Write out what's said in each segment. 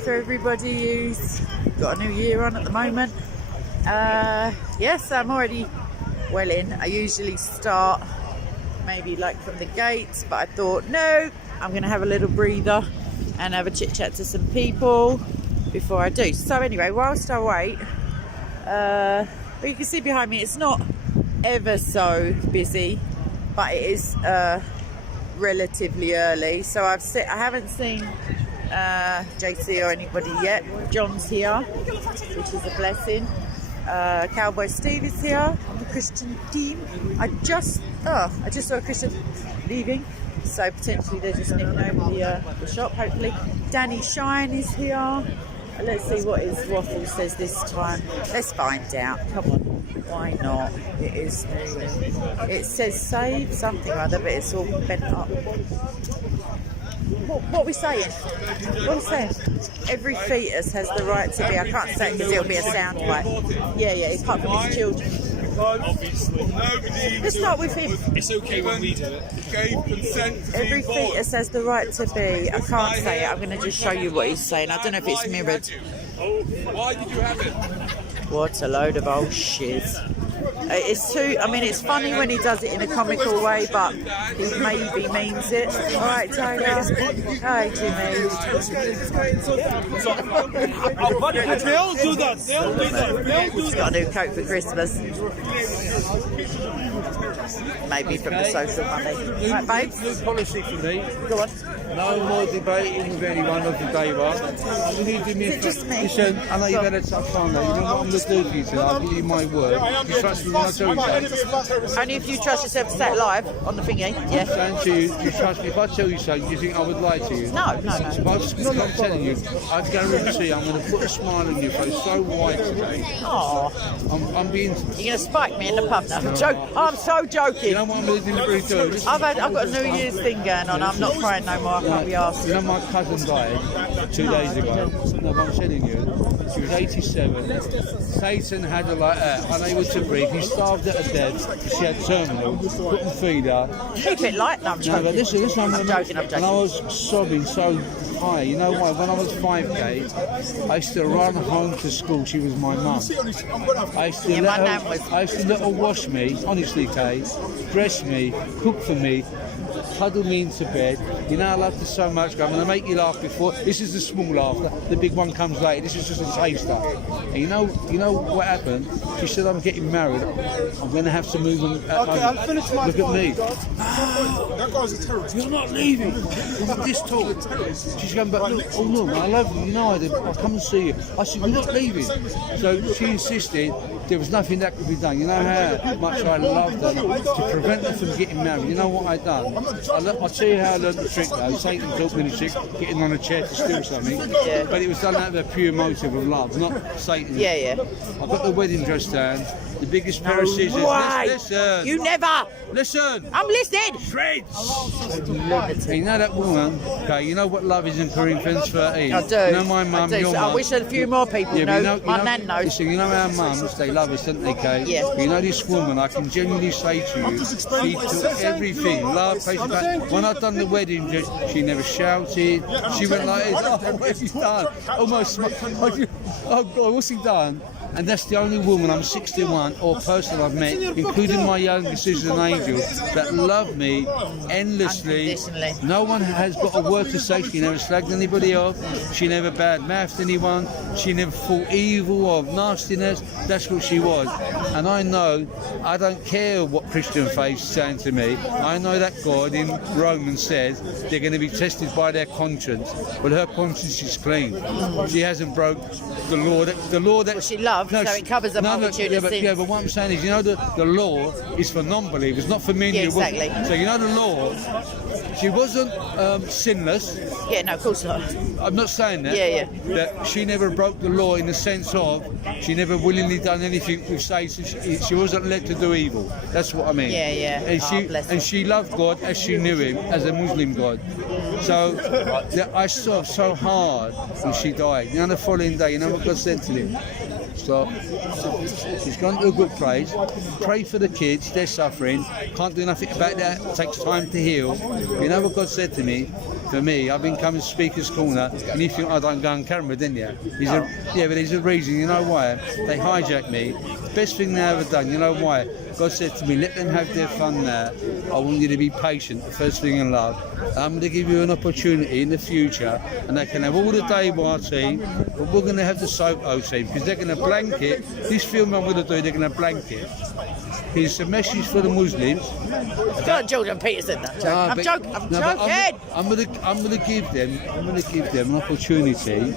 for everybody who's got a new year on at the moment. Yes, I'm already well in. I usually start maybe like from the gates, but I thought no, I'm going to have a little breather and have a chit chat to some people before I do. So anyway, whilst I wait, but you can see behind me it's not ever so busy, but it is relatively early. So I haven't seen JC or anybody yet. John's here, which is a blessing. Cowboy Steve is here on the Christian team. I just saw a Christian leaving, so potentially they're just nipping over the shop. Hopefully, Danny Shine is here. Let's see what his waffle says this time. Let's find out. Come on, why not? It is. It says save something or other, but it's all bent up. What are we saying? What are we saying? Every fetus has the right to be. I can't say it because it'll be a sound bite. Yeah, it's apart from his children. Obviously, Let's start with him. it's okay when we do it. Gave consent to Every be born. fetus has the right to be. I can't say it. I'm going to just show you what he's saying. I don't know if it's mirrored. Why did you have it? What a load of old shit. It's too, I mean, it's funny when he does it in a comical way, but he maybe means it. All right, Taylor. Hi, Jimmy. They'll do that. He's got a new coat for Christmas. Maybe from the social money. Right, babes? New policy for me. Go on. No more debating with anyone of the day one. You need to Is it just me? Listen, I know you've had a tough time now. You know what I'm going to do for you today? I'll give you my word. You trust me when I tell you that? Only if you trust yourself to say it live on the thingy. I'm Yeah. saying to you, you trust me. If I tell you something, do you think I would lie to you? No. If I'm telling you, I guarantee I'm going to put a smile on your face so wide today. Oh, I'm being... you're going to spike me in the pub now. I'm so joking. You know what I'm going to deliberately do? I've got a New Year's thing going on. I'm not crying no more. I can't be asked. You know my cousin died 2 days ago. No, but I'm telling you, she was 87. Satan had her like that, unable to breathe. He starved her to death. She had terminal. Couldn't feed her. Keep it light. No, I'm No, joking. but listen, I'm joking. And I was sobbing so high. You know why? When I was 5K, I used to run home to school. She was my mum. I used to Yeah, my nan was. I used to let her wash me, honestly, Kate, dress me, cook for me, huddle me into bed. You know, I loved her so much. I'm going to make you laugh before. This is the small laughter. The big one comes later. This is just a taster. And you know what happened? She said, I'm getting married. I'm going to have to move on. Okay, I'll finish my Look at me. That guy's a terrorist. You're not leaving. Look at this talk. She's going back. Look, oh no, I love you. You know I do. I'll come and see you. I said, you're not leaving. So she insisted there was nothing that could be done. You know how much I loved her to prevent her from getting married. You know what I done? I'll tell you how I learned the trick though. Satan taught me the trick, getting on a chair to steal something. Yeah. But it was done out of a pure motive of love, not Satan. Yeah. I got the wedding dress down. The biggest pair of scissors. Why? Listen. You never. Listen. I'm listening. Shreds. You know that woman, okay, you know what love is in Corinthians 13? I do. You know my mum, I do. your So mum. I wish a few more people Yeah, know. but My nan knows. Listen, you know our mums, they love us, don't they, Kate? Yeah. But you know this woman, I can genuinely say to you, she took everything, love, patience, back. When I done the wedding, she never shouted. She went like this, oh, what's he done? Almost, oh God, what's he done? And that's the only woman, I'm 61, or person I've met, including my youngest sister, an angel, that loved me endlessly. Unconditionally. No one has got a word to say. She never slagged anybody off. She never bad-mouthed anyone. She never thought evil or nastiness. That's what she was. And I know, I don't care what Christian faith's saying to me. I know that God in Romans says they're going to be tested by their conscience. But her conscience is clean. She hasn't broke the law. The law that She loves, so it covers a multitude of sins. Yeah, but what I'm saying is, you know, the law is for non-believers, not for me and Yeah, you. exactly. So you know the law, she wasn't sinless. Yeah, no, of course not. I'm not saying that. Yeah. That she never broke the law in the sense of she never willingly done anything with Satan. She wasn't led to do evil. That's what I mean. Yeah. And Bless her. and she loved God as she knew Him, as a Muslim God. So I saw so hard when she died. You know, the following day, you know what God said to him? So she's gone to a good place. Pray for the kids, they're suffering. Can't do nothing about that. It takes time to heal. You know what God said to me? for me. I've been coming Speaker's Corner, and you think I don't go on camera, didn't you? Yeah, but there's a reason. You know why? They hijacked me. Best thing they ever done. You know why? God said to me, let them have their fun now. I want you to be patient, the first thing in love. I'm going to give you an opportunity in the future, and they can have all the Daybar team, but we're going to have the Soho team, because they're going to blanket, this film I'm going to do, they're going to blanket. It's a message for the Muslims. Go on, Jordan Peterson. I'm joking. I'm joking. I'm gonna give them an opportunity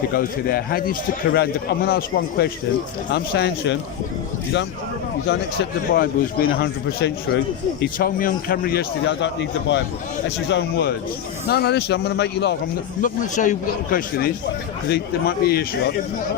to go to their Hadith, the Quran. I'm gonna ask one question. I'm saying to them, you don't accept the Bible as being 100% true. He told me on camera yesterday I don't need the Bible. That's his own words. No, listen, I'm going to make you laugh. I'm not going to say what the question is, because there might be an issue.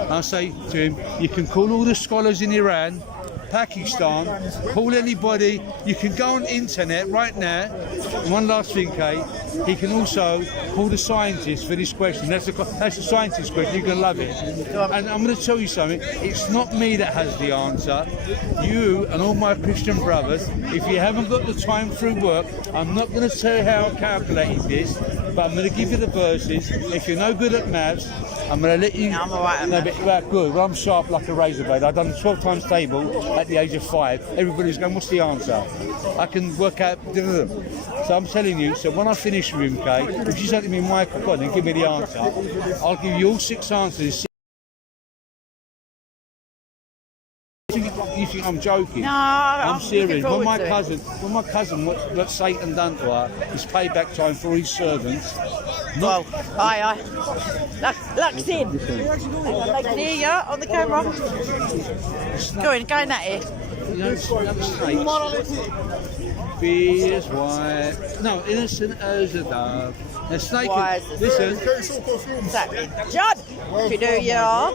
I'll say to him, you can call all the scholars in Iran, Pakistan, call anybody. You can go on internet right now. And one last thing, Kate. He can also call the scientists for this question. That's a scientist question. You're going to love it. And I'm going to tell you something. It's not me that has the answer. You and all my Christian brothers, if you haven't got the time through work, I'm not going to tell you how I calculated this, but I'm going to give you the verses. If you're no good at maths, I'm going to let you... No, I'm all right at maths. Well, good. Well, I'm sharp like a razor blade. I've done 12 times table at the age of 5. Everybody's going, what's the answer? I can work out... So I'm telling you, so when I finish with him, Kate, if you say to me, Michael, God, and give me the answer, I'll give you all 6 answers. You think I'm joking? No, I'm serious. When my cousin, what Satan done to her is payback time for his servants. Well, aye. Luck's in. They can hear you on the camera. Go in at it. You know snakes. Be as white. No, innocent as a dove. A snake. Listen. Exactly. John, Happy New Year.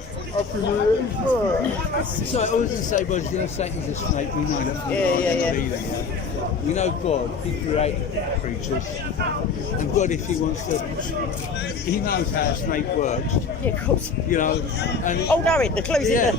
So I always say, well, you know, Satan's a snake. We know that. Yeah. We know God. He created creatures, and God, if He wants to, He knows how a snake works. Yeah, of course. You know, and Oh, no, the clue's in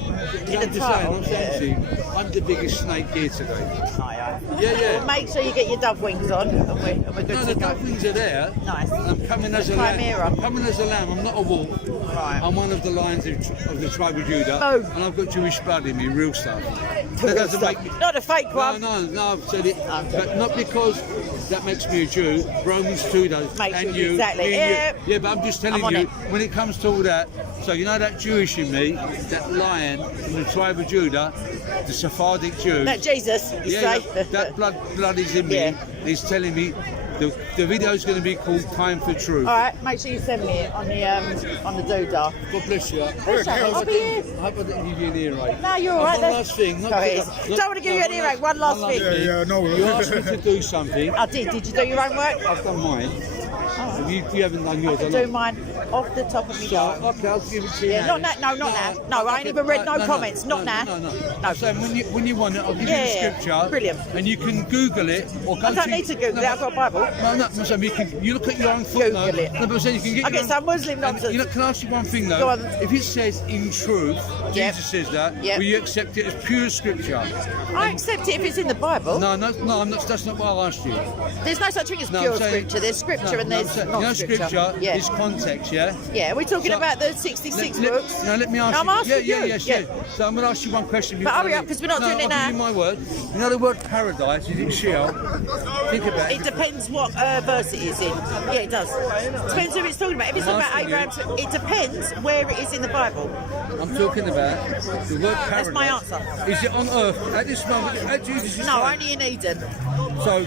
the title. I'm saying to you, I'm the biggest snake here today. Aye. Yeah. Well, make sure you get your dove wings on, and we're good No, to the go. dove wings are there. Nice. I'm coming as a Chimera. lamb. I'm coming as a lamb. I'm not a wolf. Right. I'm one of the lions of the tribe of Judah, Boom. and I've got Jewish blood in me, real stuff. That Real doesn't stuff. make me. Not a fake one. No, I've said it, but not because that makes me a Jew. Romans 2 does, Makes and you, you, exactly. me and you. Yeah, but I'm just telling I'm on you, it. when it comes to all that, so you know that Jewish in me, that lion from the tribe of Judah, the Sephardic Jew. That Jesus, you say. That blood is in me. Yeah. He's telling me the video is going to be called Time for Truth. All right, make sure you send me it on the doodah. God bless you. I'll be here. I hope I didn't give you an earache. No, you're all right. One last thing. Go ahead. Don't want to give you an earache. One last thing. Yeah, no. You asked me to do something. I did. Did you do your own work? I've done mine. You haven't done yours. I can do mine off the top of my head. Okay, I'll give it to you. Yeah, now. not now. No, I ain't even read no comments. Not now. No. So when you want it, I'll give you the scripture. Brilliant. And you can Google it or go I don't need to Google it. I've got a Bible. No. So you look at your own footnote. Google it. No, but you can get. I get some Muslim nonsense. You know, can I ask you one thing though? Go on. If it says in truth, Jesus says that. Yep. Will you accept it as pure scripture? I accept it if it's in the Bible. No. I'm not. That's not what I asked you. There's no such thing as No, pure I'm saying- scripture. There's scripture and there's you know, not scripture Yeah. is context, yeah? Yeah, we're talking So- about the 66 books. No, let me ask I'm you. asking you. Yes. So I'm going to ask you one question. But hurry up, 'cause we're not doing it I'll now. give you my word. You know the word paradise is in Sheol. Think about It it. depends what verse it is in. Yeah, it does. Depends who it's talking about. If it's talking about Asking you. Abraham, it depends where it is in the Bible. I'm talking about the word paradise. That's my answer. Is it on earth at this moment? At Jesus' No, time? only in Eden. So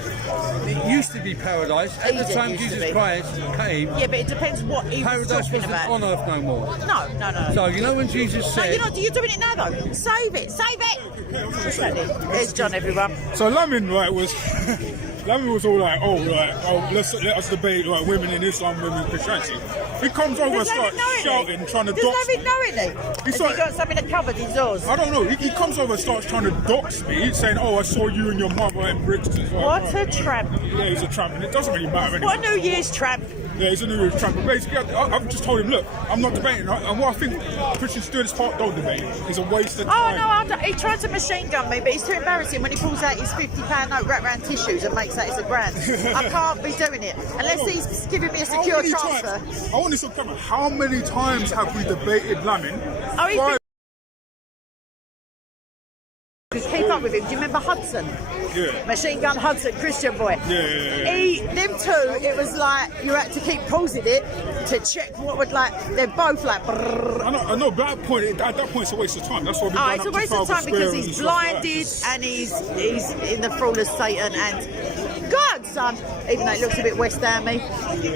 it used to be paradise. At the Eden time used to Jesus be. Christ came, Yeah, but it depends what he was paradise talking wasn't about. on earth no more. No. So you know when Jesus No, said... you're doing it now though. Save it. Exactly. Here's John, everyone. So Lamin was all like, let us debate like women in Islam, women in Christianity. He comes over and Does starts David shouting, trying to Does dox David me. knowingly? Has he like- got something that covered his doors? I don't know. He comes over and starts trying to dox me, saying, "Oh, I saw you and your mother in Brixton." What a tramp. Yeah, he's a tramp, and it doesn't really matter anyway. What a New Year's tramp. Yeah, he's a new tramp. But basically, I've just told him, look, I'm not debating. And what I think Christian Stewart's part don't debate is a waste of Oh time. no, I don't, he tried to machine gun me, but it's too embarrassing when he pulls out his £50 note wrapped around tissues and makes that as a grand. I can't be doing it unless he's giving me a How secure many transfer. times? I want this on camera. How many times have we debated Lamin? Oh, he's been... Keep up with him. Do you remember Hudson? Yeah. Machine Gun Hudson, Christian boy. Yeah. Them two, it was like you had to keep pausing it to check what would like. They're both like. Brrr. I know, but at that point, it's a waste of time. That's why we've Oh, it's a waste of time because he's blinded and he's in the thrall of Satan and God, son. Even though it looks a bit West Hammy.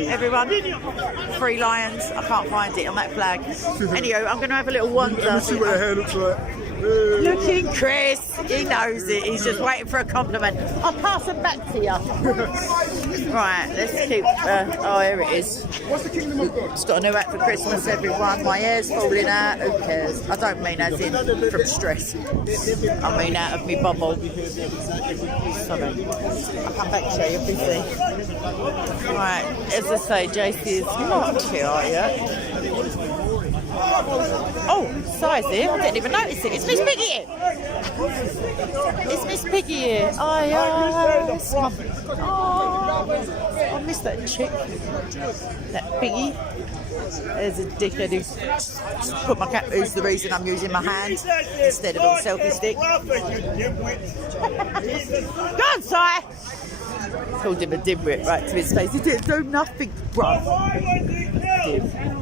Everyone, 3 lions. I can't find it on that flag. Anyway, I'm going to have a little wander. Let me see what the hair looks like. Looking Chris, he knows it. He's just waiting for a compliment. I'll pass them back to you. Right, let's keep. Oh, here it is. What's the Kingdom of God? It's got a new hat for Christmas, everyone. My hair's falling out. Who cares? I don't mean as in from stress. I mean out of me bubble. Sorry. I'll come back to you. You're busy. Right, as I say, JC is not here yet. Oh, size here. I didn't even notice it. It's Miss Piggy here. It's Miss Piggy here. Oh, yes. Oh, I missed that chick. That Piggy. There's a dickhead who's put my cap. Who's the reason I'm using my hand instead of a selfie stick. Go on, Si. Called him a dimwit right to his face. He didn't do nothing, bruv.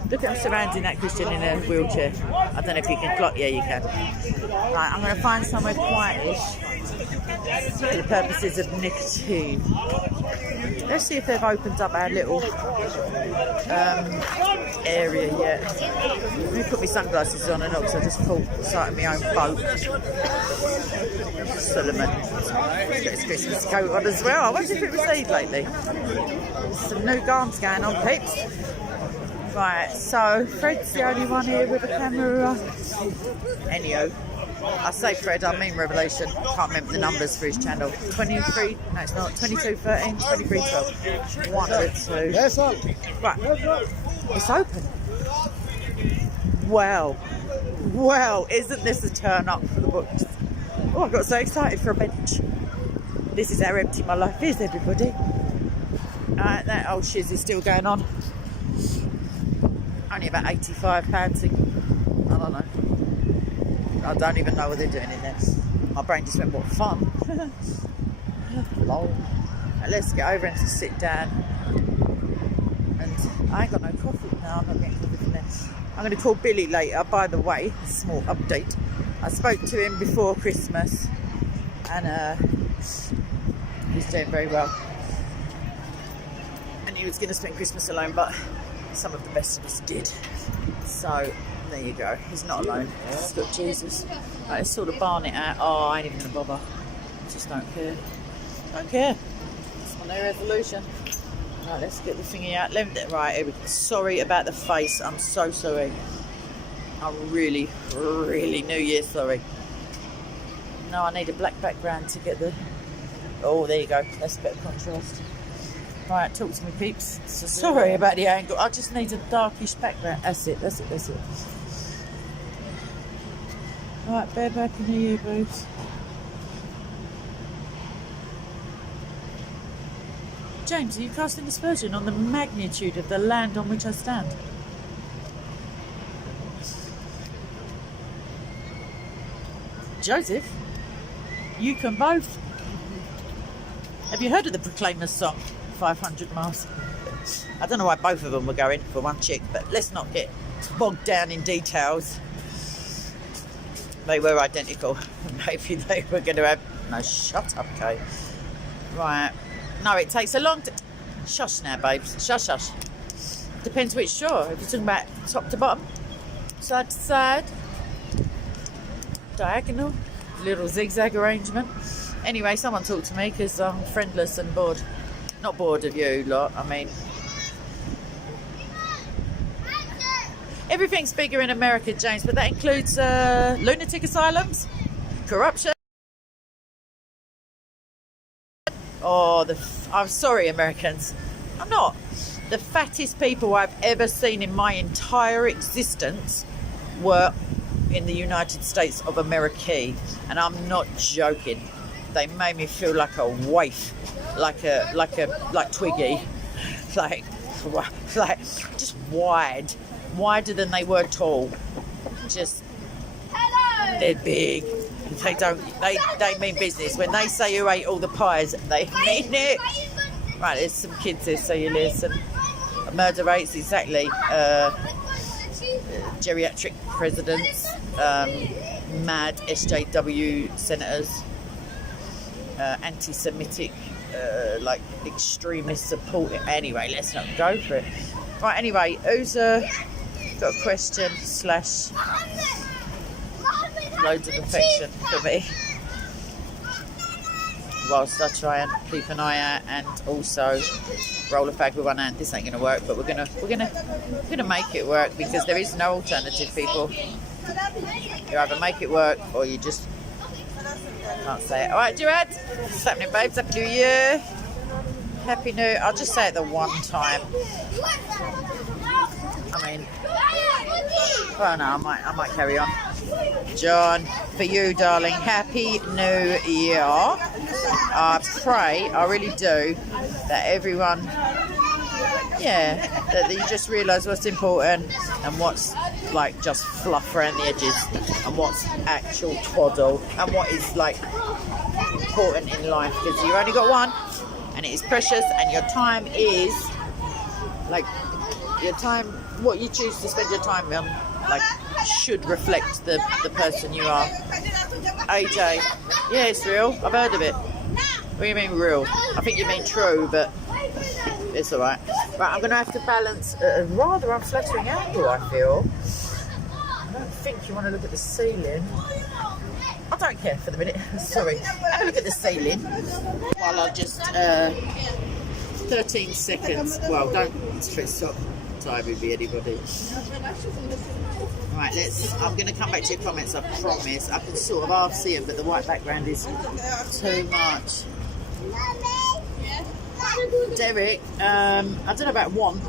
Look at him surrounding that Christian in a wheelchair. I don't know if you can clock. Yeah, you can. Right, I'm going to find somewhere quietish for the purposes of nicotine. Let's see if they've opened up our little area yet. Let me put my sunglasses on and not because I just caught sight of my own boat. Solomon. He's got his Christmas coat on as well. I wonder if it was Eid lately. There's some new garms going on, peeps. Right, so Fred's the only one here with a camera. Anyhow, I say Fred, I mean Revelation. Can't remember the numbers for his channel. 23, no it's not, 22, 13, 23, 12. One of the two. Yes, up. Right, it's open. Wow. Wow, isn't this a turn up for the books? Oh, I got so excited for a bench. This is how empty my life is, everybody. Alright, that old shiz is still going on. Only about £85. I don't know. I don't even know what they're doing in there. My brain just went, what fun. Lol. Right, let's get over and sit down. And I ain't got no coffee now. I'm not getting coffee from there. I'm going to call Billy later. By the way, a small update. I spoke to him before Christmas and he's doing very well. And he was going to spend Christmas alone, but some of the best of us did. So there you go. He's not alone. He's got Jesus. Right, let's sort of barn it out. Oh, I ain't even gonna bother. Just don't care. Don't care. It's my new resolution. Right, let's get the thingy out. Right, here we go. Sorry about the face. I'm so sorry. I'm really, really New Year sorry. No, I need a black background to get the. Oh, there you go. That's a bit of contrast. Right, talk to me, peeps. So sorry about the angle. I just need a darkish background. That's it. Right, bear back in the year, boobs. James, are you casting aspersion on the magnitude of the land on which I stand? Joseph, you can both. Have you heard of the Proclaimers song? 500 miles. I don't know why both of them were going for one chick, but let's not get bogged down in details. They were identical. Maybe they were going to have... No, shut up, Kate. Right. No, it takes a long... Shush now, babes. Shush. Depends which shore. If you're talking about top to bottom, side to side, diagonal, little zigzag arrangement. Anyway, someone talk to me because I'm friendless and bored. Not bored of you lot, I mean. Everything's bigger in America, James, but that includes lunatic asylums, corruption. Oh, I'm sorry, Americans. I'm not. the fattest people I've ever seen in my entire existence were in the United States of America, and I'm not joking. They made me feel like a waif, like Twiggy, like just wider than they were tall. Just they're big. They mean business. When they say who ate all the pies, they mean it. Right, there's some kids here, so you listen. Murder rates, exactly. Geriatric presidents, mad SJW senators, anti-Semitic, like extremist support. Anyway, let's not go for it. Right, anyway, who's got a question / loads of affection for me? Whilst I try and keep an eye out and also roll a fag with one hand. This ain't gonna work, but we're gonna make it work, because there is no alternative, people. You either make it work or you just can't say it. All right, Duet, what's happening, babes? Happy New Year. Happy New. I'll just say it the one time. I mean, well, no, I might carry on. John, for you, darling, Happy New Year. I pray, I really do, that everyone, that you just realise what's important and what's like just fluff around the edges, and what's actual twaddle, and what is like important in life, because you've only got one, and it is precious, and your time is like what you choose to spend your time on, like, should reflect the person you are. AJ, yeah, it's real. I've heard of it. What do you mean real? I think you mean true, but it's all right. Right, I'm going to have to balance a rather unflattering angle, I feel. I don't think you want to look at the ceiling. I don't care for the minute. Sorry. Have a look at the ceiling while I just 13 seconds. Well, don't stress up. Time with anybody. Right, I'm going to come back to your comments, I promise. I can sort of half see them, but the white background is too much. Derek, I don't know about one.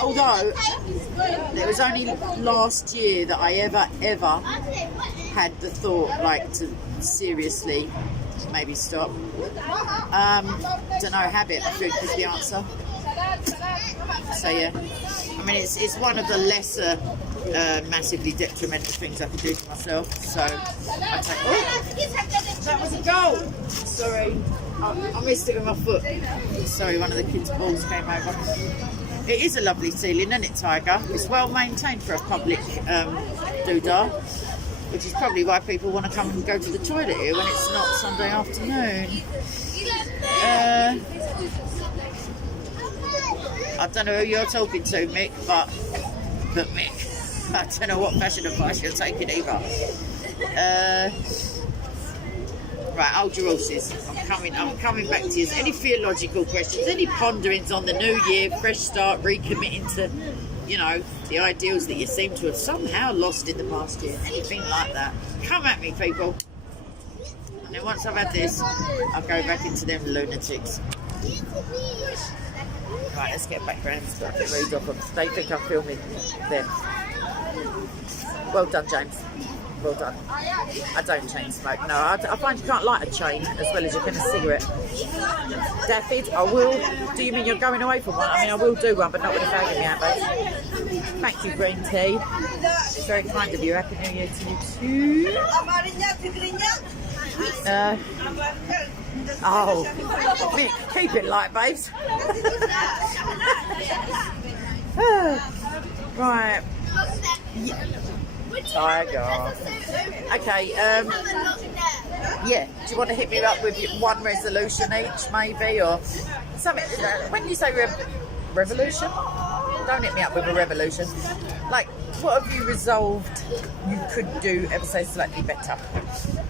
Although, it was only last year that I ever had the thought, like, to seriously maybe stop. Don't know, habit, I think, is the answer. So yeah, I mean, it's one of the lesser massively detrimental things I could do to myself. So I take. Oh, that was a goal. Sorry, I missed it with my foot. Sorry, one of the kids' balls came over. It is a lovely ceiling, isn't it, Tiger? It's well maintained for a public doodah, which is probably why people want to come and go to the toilet here when it's not Sunday afternoon. I don't know who you're talking to, Mick, but Mick, I don't know what fashion advice you're taking either. Right, hold your horses. I'm coming back to you. Any theological questions? Any ponderings on the new year, fresh start, recommitting to, the ideals that you seem to have somehow lost in the past year? Anything like that? Come at me, people. And then once I've had this, I'll go back into them lunatics. Right, let's get background so I can read off of. They think I'm filming them. Well done, James. Well done. I don't chain smoke. No, I find you can't light a chain as well as you can a cigarette. Daffyd, I will. Do you mean you're going away for one? I mean, I will do one, but not with a fag in my hand, babe. Thank you, Green Tea. It's very kind of you. Happy New Year to you too. Mick, keep it light, babes. Right. Tiger. Okay, yeah, do you want to hit me up with one resolution each, maybe, or something? When you say revolution, don't hit me up with a revolution. Like, what have you resolved you could do ever so slightly better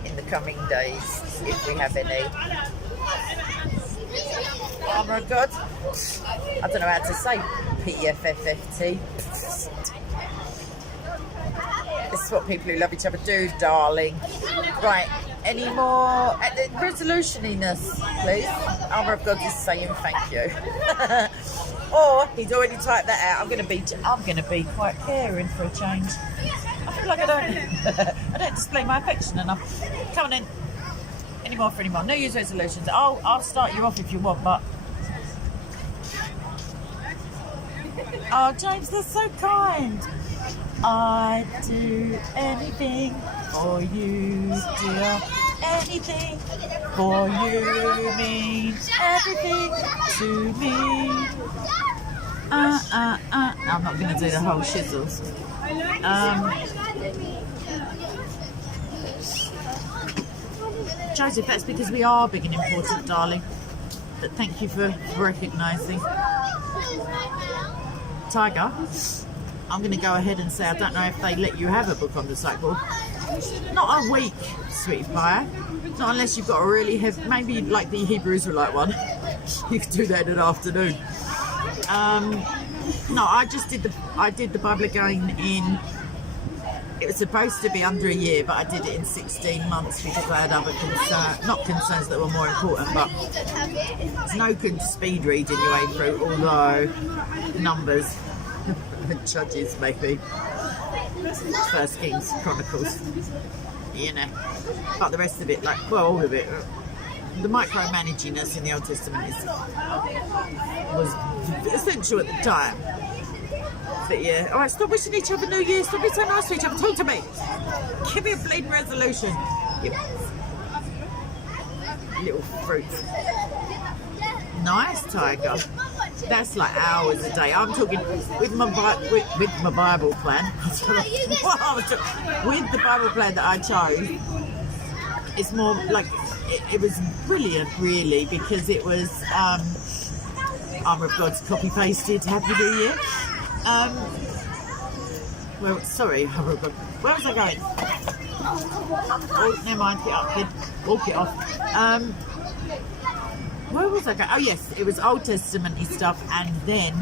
in the coming days, if we have any? Oh my God, I don't know how to say PFFFT. This is what people who love each other do, darling. Right, any more resolutioniness, please? Armour of God is saying thank you. Or he's already typed that out. I'm gonna be quite caring for a change. I feel like I don't display my affection enough. Come on then. Any more for any more? New Year's resolutions. I'll start you off if you want, but oh, James, that's so kind. I'd do anything for you, dear. Anything for you means everything to me. I'm not going to do the whole shizzles. Joseph, that's because we are big and important, darling. But thank you for recognising. Tiger, I'm going to go ahead and say I don't know if they let you have a book on the cycle. Not a week, sweetie pie. Not unless you've got a really heavy, maybe like the Hebrew Israelite one. You could do that in an afternoon. No, I did the Bible again in, it was supposed to be under a year, but I did it in 16 months because I had other concerns that were more important, but there's no good speed reading your way through, although numbers and Judges maybe, First Kings, Chronicles, you know, but the rest of it, like, well, all of it, the micromanaginess in the Old Testament was essential at the time. But yeah, all right, stop wishing each other New Year. Stop being so nice to each other. Talk to me. Give me a bleeding resolution. Yep. Little fruit. Nice, Tiger. That's like hours a day. I'm talking with my Bible plan. With the Bible plan that I chose, it's more like it was brilliant, really, because it was Armour of God's copy pasted Happy New Year. Well, sorry, Armour of God. Where was I going? Oh, never mind. Get up, kid. Walk it off. Where was I going? Oh yes, it was Old Testament-y stuff, and then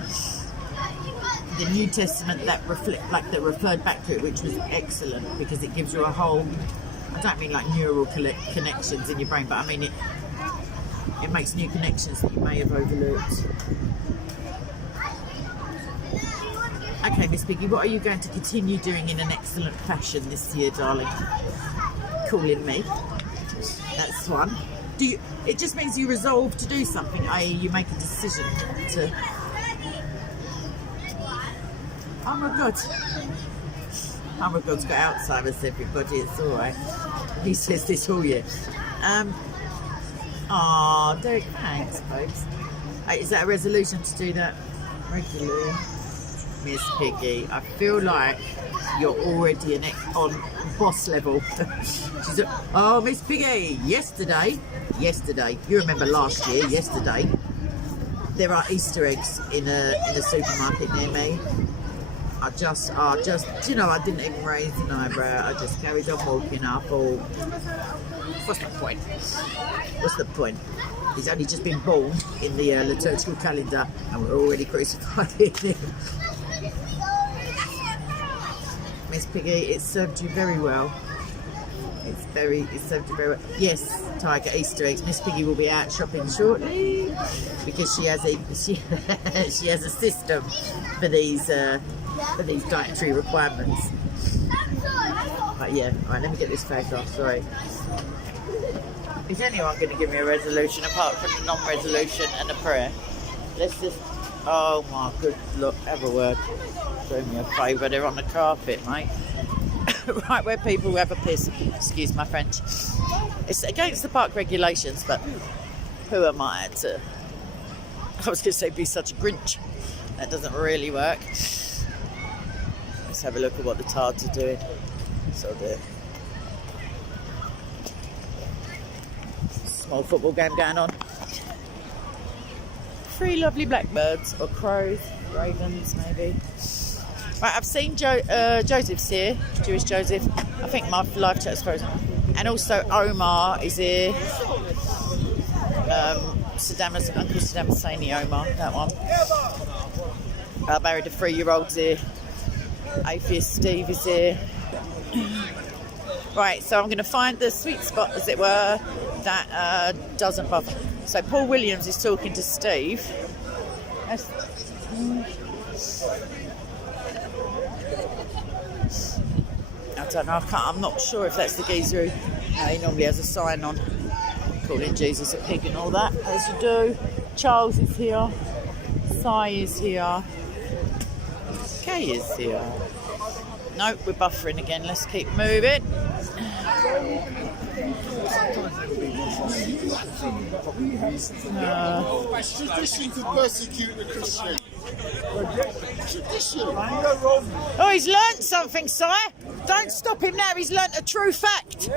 the New Testament that referred back to it, which was excellent because it gives you a whole. I don't mean like neural connections in your brain, but I mean it makes new connections that you may have overlooked. Okay, Miss Piggy, what are you going to continue doing in an excellent fashion this year, darling? Calling me. That's one. It just means you resolve to do something, i.e. you make a decision to... Oh my God. Oh my God's got Alzheimer's, everybody, it's all right. He says this all year. Derek, thanks, folks. Is that a resolution to do that regularly? Miss Piggy, I feel like you're already on boss level. She's Miss Piggy, yesterday, you remember last year, yesterday, there are Easter eggs in a supermarket near me. I just, you know, I didn't even raise an eyebrow. I just carried on walking up. What's the point? What's the point? He's only just been born in the liturgical calendar, and we're already crucified him. Miss Piggy, it served you very well. It served you very well. Yes, Tiger, Easter eggs. Miss Piggy will be out shopping shortly because she has a system for these dietary requirements. But yeah, alright, let me get this fag off, sorry. Is anyone going to give me a resolution apart from the non-resolution and a prayer? Let's just, oh my good luck, have a word. Do me a favour, they're on the carpet, mate. Right where people have a piss, excuse my French. It's against the park regulations, but who am I to, I was going to say be such a Grinch. That doesn't really work. Let's have a look at what the tards are doing. So the small football game going on. 3 lovely blackbirds or crows, ravens maybe. Right, I've seen Joseph's here, Jewish Joseph. I think my live chat's frozen. And also Omar is here. Uncle Saddam Husseini Omar, that one. I married a 3-year-old's here. Atheist Steve is here. Right, so I'm going to find the sweet spot, as it were, that doesn't bother. So Paul Williams is talking to Steve. I don't know, I'm not sure if that's the geezer who he normally has a sign on calling Jesus a pig and all that, as you do. Charles is here, Si is here, Kay is here. Nope, we're buffering again, let's keep moving. It's tradition to persecute the Christian. Tradition. Oh, he's learnt something, sire. Don't stop him now, he's learnt a true fact.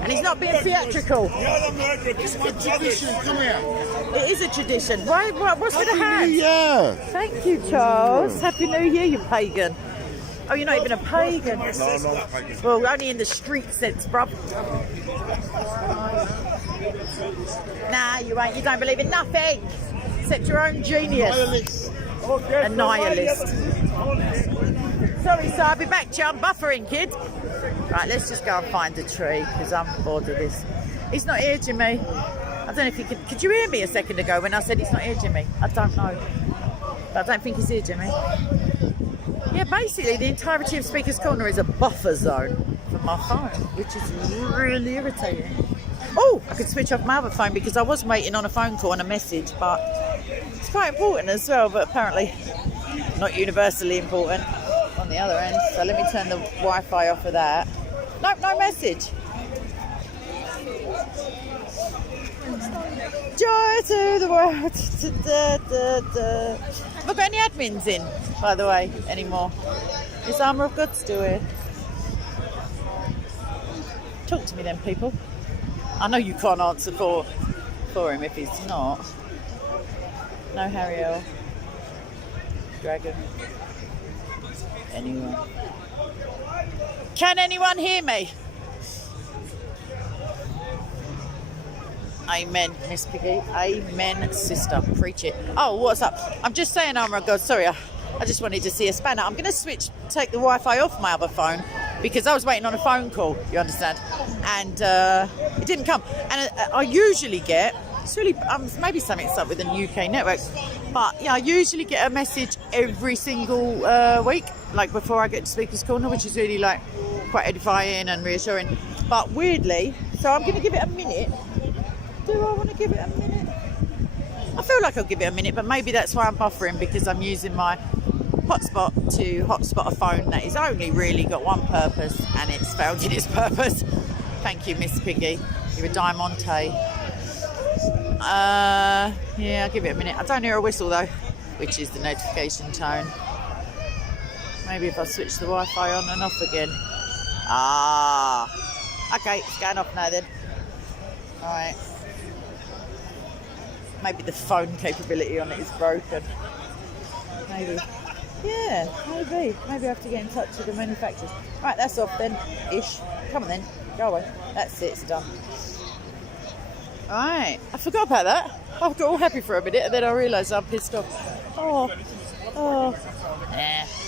And he's not being theatrical. It's my tradition. Come here. It is a tradition. What's with the hand? Yeah. Thank you, Charles. Happy New Year, you pagan. Oh, you're not even a pagan. No, I'm not a pagan. Well, only in the street sense, bruv. Nah, you ain't. You don't believe in nothing except your own genius. A nihilist. Sorry, sir. I'll be back to you. I'm buffering, kid. Right, let's just go and find a tree because I'm bored of this. He's not here, Jimmy. I don't know if you could you hear me a second ago when I said he's not here, Jimmy? I don't know. But I don't think he's here, Jimmy. Yeah, basically the entirety of Speaker's Corner is a buffer zone for my phone, which is really irritating. Oh, I could switch off my other phone because I was waiting on a phone call and a message, but it's quite important as well, but apparently not universally important on the other end. So let me turn the Wi-Fi off of that. Nope, no message. Joy to the world. Have I got any admins in, by the way, anymore? Is Armour of God still here? Talk to me then, people. I know you can't answer for him if he's not. No Harriel. Dragon. Anyone? Can anyone hear me? Amen, Miss Piggy. Amen, sister. Preach it. Oh, what's up? I'm just saying, Armour of God. Sorry, I just wanted to see a spanner. I'm going to take the Wi-Fi off my other phone because I was waiting on a phone call, you understand? And it didn't come. And I usually get, it's really, maybe something's up with the UK network, but yeah, I usually get a message every single week, like before I get to Speaker's Corner, which is really like quite edifying and reassuring. But weirdly, so I'm going to give it a minute. Do I want to give it a minute? I feel like I'll give it a minute, but maybe that's why I'm buffering, because I'm using my hotspot to hotspot a phone that has only really got one purpose, and it's failed in its purpose. Thank you, Miss Piggy. You're a diamante. Yeah, I'll give it a minute. I don't hear a whistle though, which is the notification tone. Maybe if I switch the Wi-Fi on and off again. Okay, it's going off now then. All right. Maybe the phone capability on it is broken. Maybe. Yeah, maybe. Maybe I have to get in touch with the manufacturers. Right, that's off then, ish. Come on then, go away. That's it, it's done. Right, I forgot about that. I got all happy for a minute and then I realised I'm pissed off. Oh.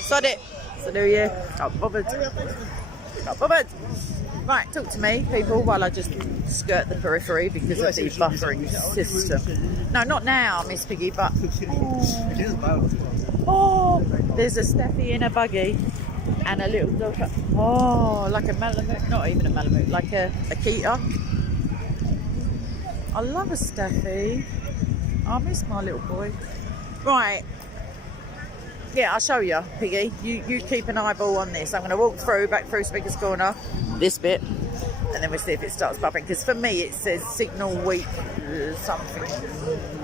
Sod it. It's a new year. Not bothered. Right, talk to me, people, while I just skirt the periphery because of the buffering system. No, not now, Miss Piggy, but... Oh, there's a Staffy in a buggy and a little dog. Oh, like a Malamute. Not even a Malamute, like a Akita. I love a Staffy. I miss my little boy. Right. Yeah, I'll show you, Piggy. You keep an eyeball on this. I'm going to walk back through Speaker's Corner, this bit, and then we'll see if it starts buffering. Because for me, it says signal weak, something,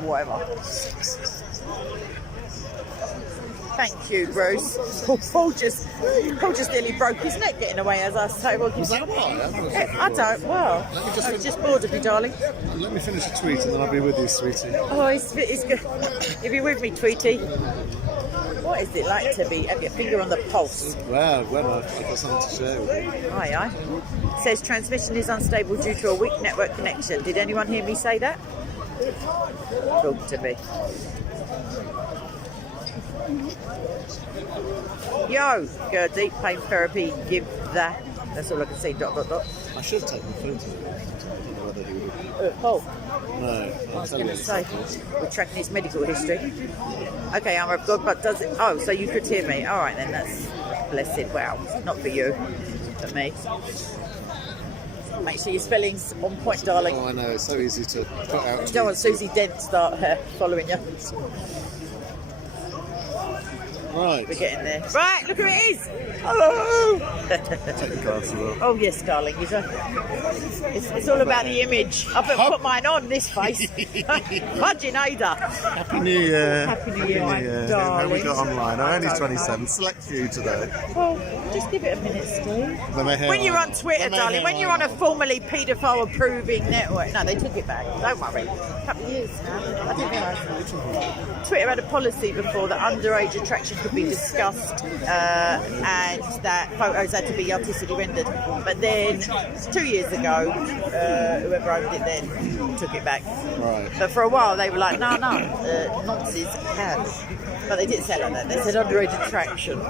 whatever. Thank you, Bruce. Paul just nearly broke his neck getting away as I say. Well, Was that a what? I don't. Well, I was just bored of you, darling. Let me finish the tweet and then I'll be with you, sweetie. Oh, it's good. If you're with me, Tweety. What is it like to have your finger on the pulse? Well, when I've got something to share with you. Aye. It says transmission is unstable due to a weak network connection. Did anyone hear me say that? Talk to me. Yo, Gertie, pain therapy, give that. That's all I can say, ... I should have taken the phone to him. I don't know whether he would have Paul. No, I was going to say, we're tracking his medical history. Okay, I'm a god, but does it? Oh, so you could hear me. All right, then that's blessed. Wow, not for you, for me. Make sure your spelling's on point, darling. Oh, I know. It's so easy to put out. You don't want Susie Dent to start following you. Right. We're getting there. Right, look who it is. Hello. Take the glasses off. Oh yes, darling. It's all about the image. I better put mine on this face. Fudging Ada. Happy New Year. Happy New Year, my How we darling. got online? I'm only I don't 27. Select few today. Well, just give it a minute, Steve. When my hair When you're on line- Twitter, when my darling, hair when you're on a line- formerly paedophile approving network. No, they took it back. Don't worry. A couple of years now. I didn't realise. Twitter had a policy before that underage attraction could be discussed and that photos had to be artistically rendered. But then 2 years ago, whoever owned it then took it back. Right. But for a while they were like, no, Nazis can. But they didn't say it like that. They said underage attraction.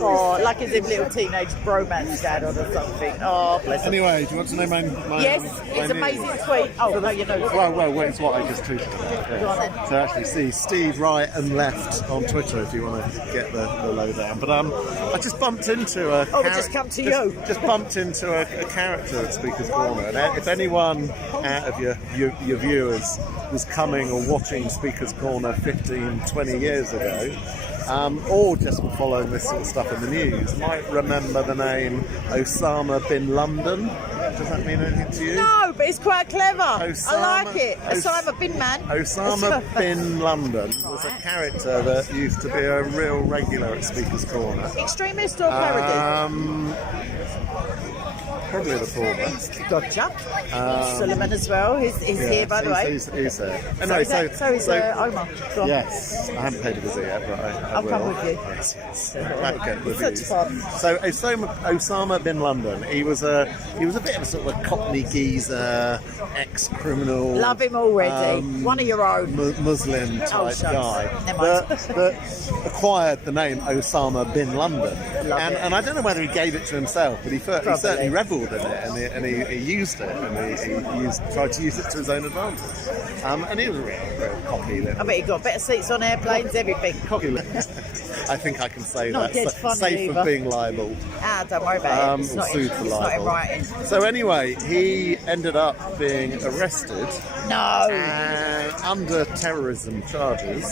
Or like as if little teenage bromance going on or something. Oh, bless them. Anyway, do you want to know my Yes, my it's news? amazing tweet. Oh, no, you know. Well, it's what I just tweeted. Go on then. So actually, see Steve right and left on Twitter if you want to get the lowdown. But I just bumped into a. Oh, we just come to you. Just bumped into a character at Speaker's Corner, and if anyone out of your viewers was coming or watching Speaker's Corner 15, 20 years ago, or just following this sort of stuff in the news, might remember the name Osama bin Laden. Does that mean anything to you? No, but it's quite clever. I Osama- like it. Osama bin Man. Osama bin Laden was a character that used to be a real regular at Speaker's Corner. Extremist or parody? Probably the former. Gotcha. Suleiman as well. He's here, by the way. He's there. So Anyway, is Omar. Go on. yes, I haven't paid a visit yet, but I I'll will. come with you. Yes. Might get It's reviews. such fun. So Osama bin Laden, he was a bit of a sort of a Cockney geezer, ex-criminal. Love him already. One of your own. Muslim type Oh, shucks. guy Never mind. that acquired the name Osama bin Laden, Love it. and I don't know whether he gave it to himself, but he Probably. certainly revelled in it, and he used it, and he tried to use it to his own advantage. And he was a real cocky little. I bet you got better seats on airplanes, everything. Cocky little. I think I can say Not that. dead funny Safe either. of being libelled. Don't worry about it. It's not, sued for it's not in libel. writing. So anyway, he ended up being arrested No. under terrorism charges.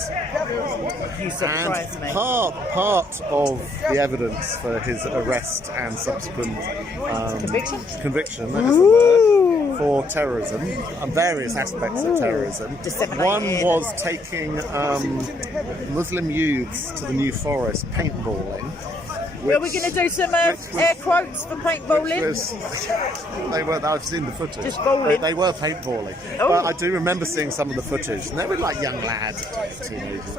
You surprised And me. part of the evidence for his arrest and subsequent conviction, that is the word, for terrorism and various aspects of terrorism. Disseminating. One was taking Muslim youths to the New Forest paintballing. Are we going to do some air quotes for paintballing? I've seen the footage. Just bowling? They were paintballing. Oh. But I do remember seeing some of the footage, and they were like young lads, teenagers,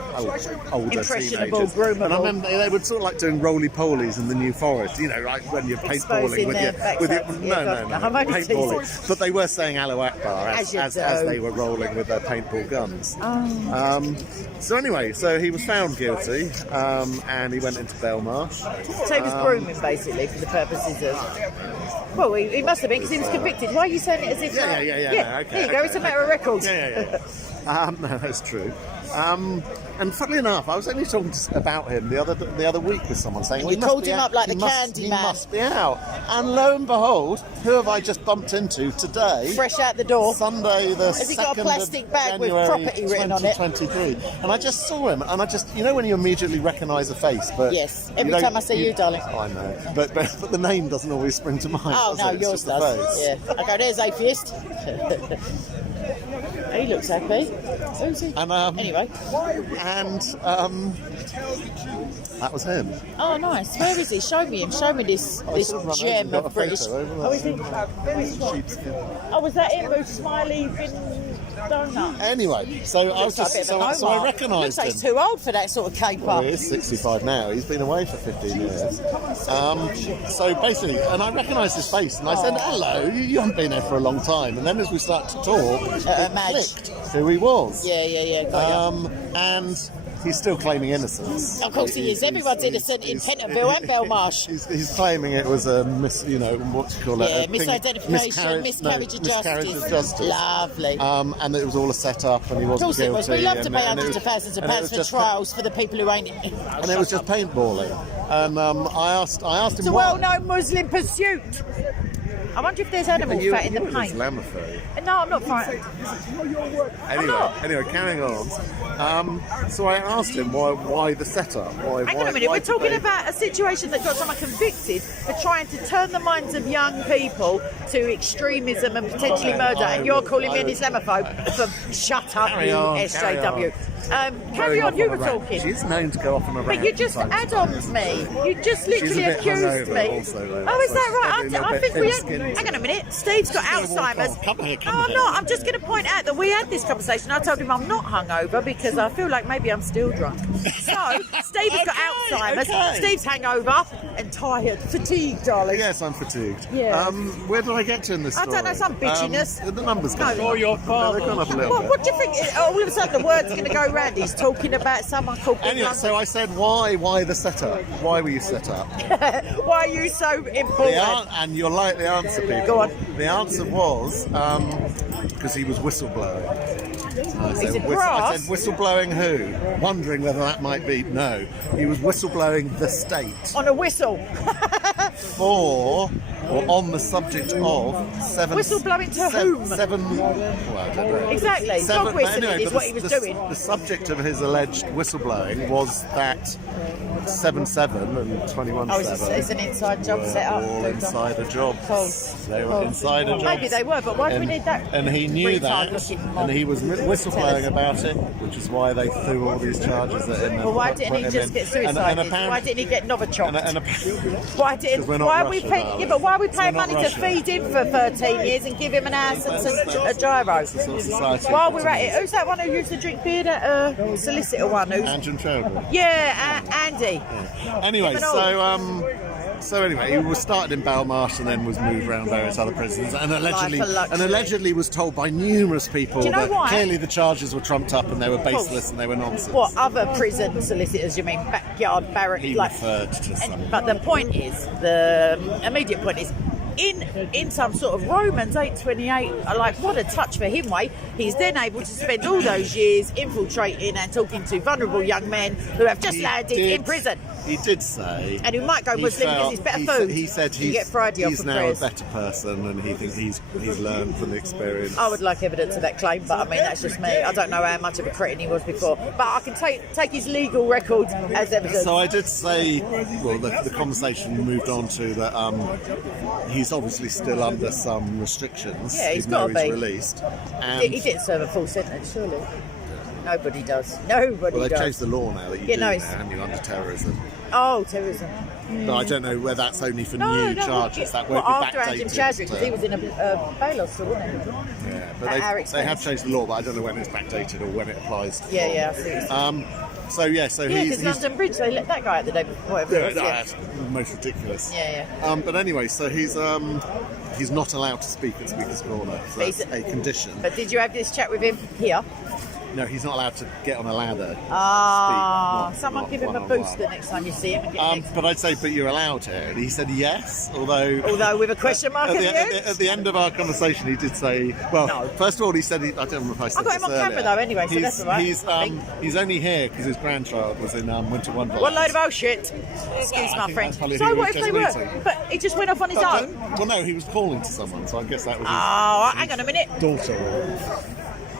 older Impressionable, teenagers. groomable. And I remember they were sort of like doing roly-polies in the New Forest, you know, like when you're Exposing paintballing with their your... backsides. No, Yeah, I'm only paintballing. teasing. But they were saying Allahu Akbar As you as do. they were rolling with their paintball guns. Oh. So anyway, so he was found guilty, and he went into Belmarsh. So he was grooming, basically, for the purposes of... Well, he must have been, because he was convicted. Why are you saying it as if... Yeah. no, Okay, there you go, okay, it's a matter of record. Yeah. No, that's true. And funnily enough, I was only talking about him the other week with someone saying You he must called be him out. up like He the must- candy he man. must be out. And lo and behold, who have I just bumped into today? Fresh out the door. Sunday the 2nd Has he got a plastic bag with January property written on it? 2023. And I just saw him, and I just, you know when you immediately recognise a face, but Yes, you every don't- time I see you, darling. I know, but the name doesn't always spring to mind. Oh, does no, it? It's yours just the does. face. Yeah. I go, there's atheist. He looks happy. Who's he? And Anyway. and that was him. Oh, nice. Where is he? Show me him. Show me this gem got a of British... photo over Oh, is he? there. Sheepskin. Oh, was that him with Smiley bin donut? Anyway, so I was Looks like just a bit of a so I Hobart. recognised Looks like him. he's too old for that sort of caper. Well, he is 65 now. He's been away for 15 years. So basically, and I recognised his face, and I said, "Hello, you haven't been here for a long time." And then as we started to talk, it Madge. clicked who he was. Yeah. Got ya. And he's still claiming innocence. Of course he is. Everyone's innocent in Pentonville and Belmarsh. He's claiming it was a what do you call it? Yeah, I think misidentification, miscarriage of justice. Lovely. And it was all a setup, and he Of wasn't course it guilty. was. We love to and pay it hundreds was- of thousands of and it pounds was for just- trials for the people who ain't. And it was just paintballing. And I asked him It's a why. well-known Muslim pursuit. I wonder if there's animal fat in the paint. Islamophobe. No, I'm not frightened. Anyway, carrying on. So I asked him why the setup. Hang on a minute, we're talking about a situation that got someone convicted for trying to turn the minds of young people to extremism and potentially murder, and you're calling me an Islamophobe for shut up, Carry you on, SJW. Carry on, you were talking. She's known to go off on a rant. But you just from time to add-on time. me. You just She's a literally bit accused hungover me. also, though, Oh, is so that she's right? probably a little I bit think we thin-skinned. hang on a minute. Steve's got Just gonna walk Alzheimer's. off. Come here, come no, I'm here. not. I'm just going to point out that we had this conversation. I told him I'm not hungover because I feel like maybe I'm still drunk. So Steve has got Alzheimer's. okay. Steve's hangover and tired, fatigued, darling. Yes, I'm fatigued. Yeah. Where did I get to in this I story? don't know, some bitchiness. The numbers No. gone Or up. your They've father. gone up a little bit. What do you think? All of a sudden the word's going to go round. He's talking about someone called Big Anyway, London. so I said, why the setup? Why were you set up? Why are you so important? And you'll like the answer, people. Go on. The answer was because he was whistleblowing. So I Is it I brass? said, whistleblowing who? Wondering whether that might be. No, he was whistleblowing the state On a whistle. for, or on the subject of seven. Whistleblowing to whom? Seven. Well, I don't know. Exactly. Dog whistling anyway, is but what he was doing. The subject of his alleged whistleblowing was that 7/7 and 21/7. Oh, it's an inside job were set up. all insider jobs. Cool. They were Cool. insider jobs. Maybe they were, but why do we need that? And he knew that, retard-looking mob and he was to whistleblowing tell us? about it, which is why they threw all these charges at him. Well, why didn't he just get suicided? Why didn't he get Novichok? Why didn't? 'Cause we're not Why are we Russia, paying? darling. Yeah, but why are we paying We're not money to Russia. feed him for 13 years and give him an house and a gyro? sort of society While we we're live at in. it, who's that one who used to drink beer? That solicitor one who's Andrew Chowdhury. yeah, Andy. Anyway, Keep it so anyway, he was started in Belmarsh and then was moved around various other prisons, and allegedly was told by numerous people Do you know that why? clearly the charges were trumped up and they were course. baseless and they were nonsense. What other prison solicitors? You mean backyard barrack? He like, referred to some. But the point is, the immediate point is, in some sort of Romans 8:28, like what a touch for him, way. He's then able to spend all those years infiltrating and talking to vulnerable young men who have just landed in prison. He did say, And who might go he Muslim because it's better food. He said You get Friday off he's for now prayers. a better person, and he thinks he's learned from the experience. I would like evidence of that claim, but I mean that's just me. I don't know how much of a cretin he was before, but I can take his legal record as evidence. So I did say, well, the conversation moved on to that he's obviously still under some restrictions. Yeah, he's even though gotta he's be. released. He And, didn't serve a full sentence, surely. Nobody does. Nobody well, they've does. changed the law now that you Yeah, do no, now, it's- haven't you, under terrorism. Oh, terrorism. But I don't know whether that's only for No, new no. charges. That well, won't be after Anjum backdated. Chowdhury, because he was in a bail hospital, wasn't he? Yeah, but at our they expense. have changed the law, but I don't know when it's backdated or when it applies. To Yeah, yeah, I see. So Yeah, he's because London Bridge, they let that guy out the day before. Whatever yeah, it was, yeah. that's most ridiculous. Yeah, yeah. But anyway, so he's not allowed to speak at Speaker's Corner. So But that's he's- a condition. But did you have this chat with him here? No, he's not allowed to get on a ladder. Ah, Speak, someone not give him a one-on-one. boost the next time you see him. And get next. But I'd say, but you're allowed to. And he said yes, Although with a question mark at the end? At the end of our conversation, he did say, well, No. first of all, he said, I don't remember if I said I got him this on camera earlier. though anyway, so that's all right, I think. He's only here because his grandchild was in Winter Wonderland. What load of bullshit. Excuse I my think friend. that's probably So who he what was if they just were? meeting. But he just went off on his own? Well, no, he was calling to someone, so I guess that was his Oh, hang on a minute. daughter. Or...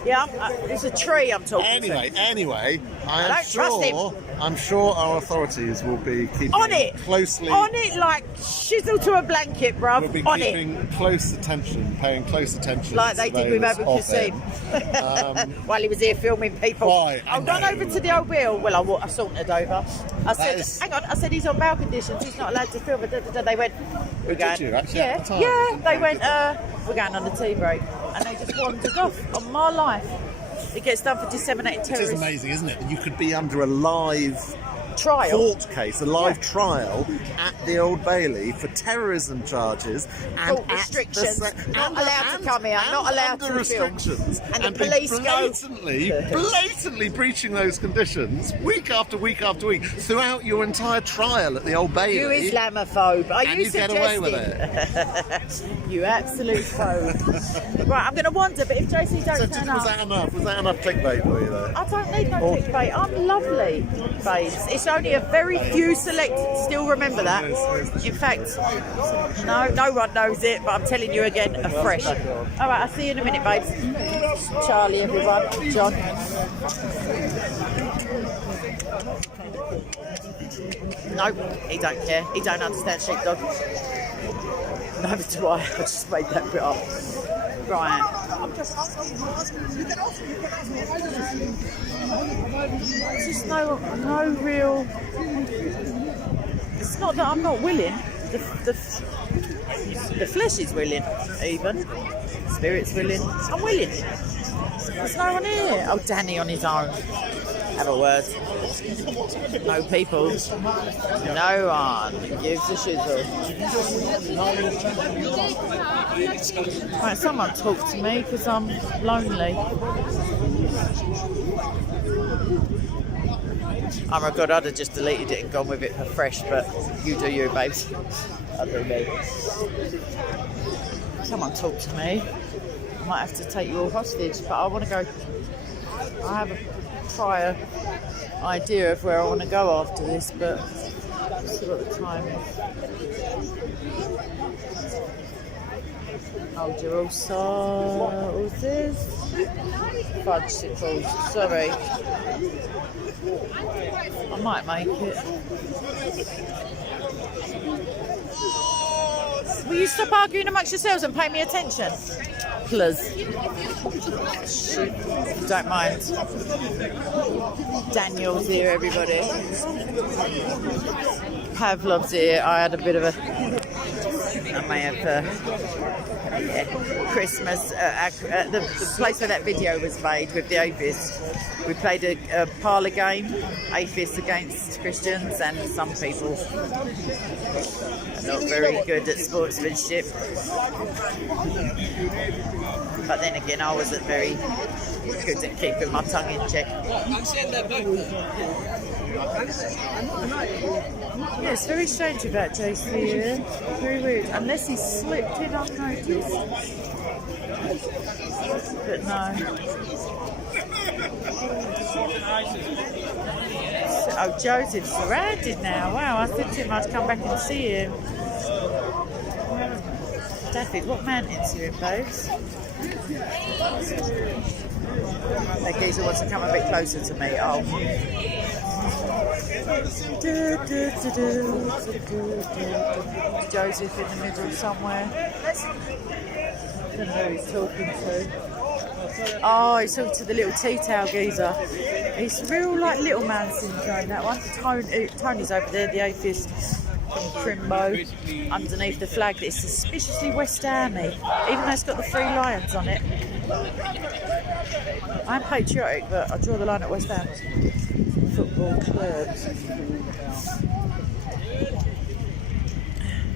Yeah, it's a tree I'm talking Anyway, I don't trust him. I'm sure our authorities will be keeping On it! closely. On it like shizzle to a blanket, bruv. We'll be On it. keeping close attention, paying close attention. Like to they did with surveillance Abu of Kassim. him. While he was here filming people. Right, I I've gone know. over to the old wheel. Well, I sauntered over. I said, is- hang on, I said he's on bail conditions. He's not allowed to film. They went, we're Did going. you actually yeah, at the time? yeah. Didn't They they? went, we're going on the tea break. And they just wandered off on my life. It gets done for disseminating It is terrorism. amazing, isn't it? That you could be under a live trial. court case, a live trial at the Old Bailey for terrorism charges and Court restrictions. Not allowed to come here, and not allowed under to film. restrictions. And the police go- blatantly breaching those conditions week after week after week throughout your entire trial at the Old Bailey. You Islamophobe. Are and you you get away with suggesting? You absolute phobe. Right, I'm going to wander, but if Josie don't So turn was up... that enough? Was that enough clickbait for you there? I don't need no clickbait. I'm lovely, babes. It's only a very few select. Still remember that. In fact, no one knows it, but I'm telling you again, afresh. All right, I'll see you in a minute, babes. Charlie, everyone, John. Nope, he don't care. He don't understand sheepdog. Neither do I. I just made that bit up. Right. It's just no real. It's not that I'm not willing. The flesh is willing, even. Spirit's willing. I'm willing. There's no one here. Oh, Danny on his own. Have a word. No people. No one gives a shizzle. Right, someone talk to me because I'm lonely. Oh my god, I'd have just deleted it and gone with it for fresh, but you do you, babes. I do me. Someone talk to me. I might have to take you all hostage, but I want to go. I have a prior idea of where I want to go after this, but let's see what the time is. Hold your all sauces. Fudgesicles, sorry. I might make it. Will you stop arguing amongst yourselves and pay me attention? Please. If you don't mind. Daniel's here, everybody. Pavlov's here. I had a bit of a... I may have... Christmas... the place where that video was made with the atheists. We played a parlour game. Atheists against Christians, and some people are not very good at sportsmanship. But then again, I wasn't very good at keeping my tongue in check. Yeah, it's very strange about JC here. Very weird. Unless he slipped in unnoticed. But no. Oh, Joseph's surrounded now. Wow, I said to him I'd come back and see him. Daffy, what mountains are you in, babes? That geezer wants to come a bit closer to me. Oh. Joseph in the middle somewhere. I don't know who he's talking to. Oh, he's talking to the little tea towel geezer. He's real like little man syndrome, that one. Tony's over there, the atheist from Crimbo, underneath the flag that's suspiciously West Hammy, even though it's got the 3 lions on it. I'm patriotic, but I draw the line at West Ham football clubs.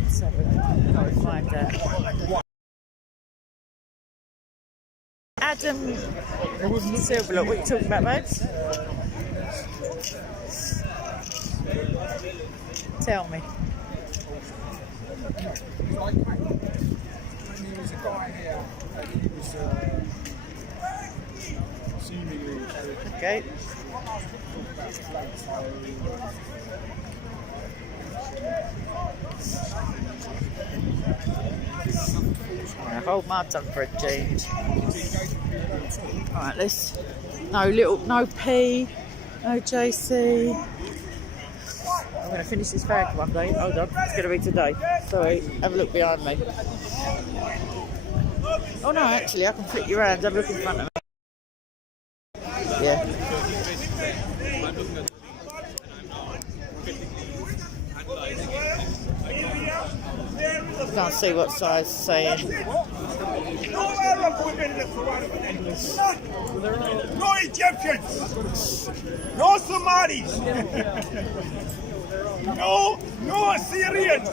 Let's have a go find that. Adam Silverlock, what are you talking about, babes? Tell me. Okay. I hold my tongue for a change. Alright, let's... No P, no JC. I'm going to finish this bag one day. Hold on, it's going to be today. Sorry, have a look behind me. Oh no, actually, I can flip you around. Have a look in front of me. Yeah. Can't see what size it's saying. no Arab women in the Quran. None. No Egyptians. No Somalis. No Syrians.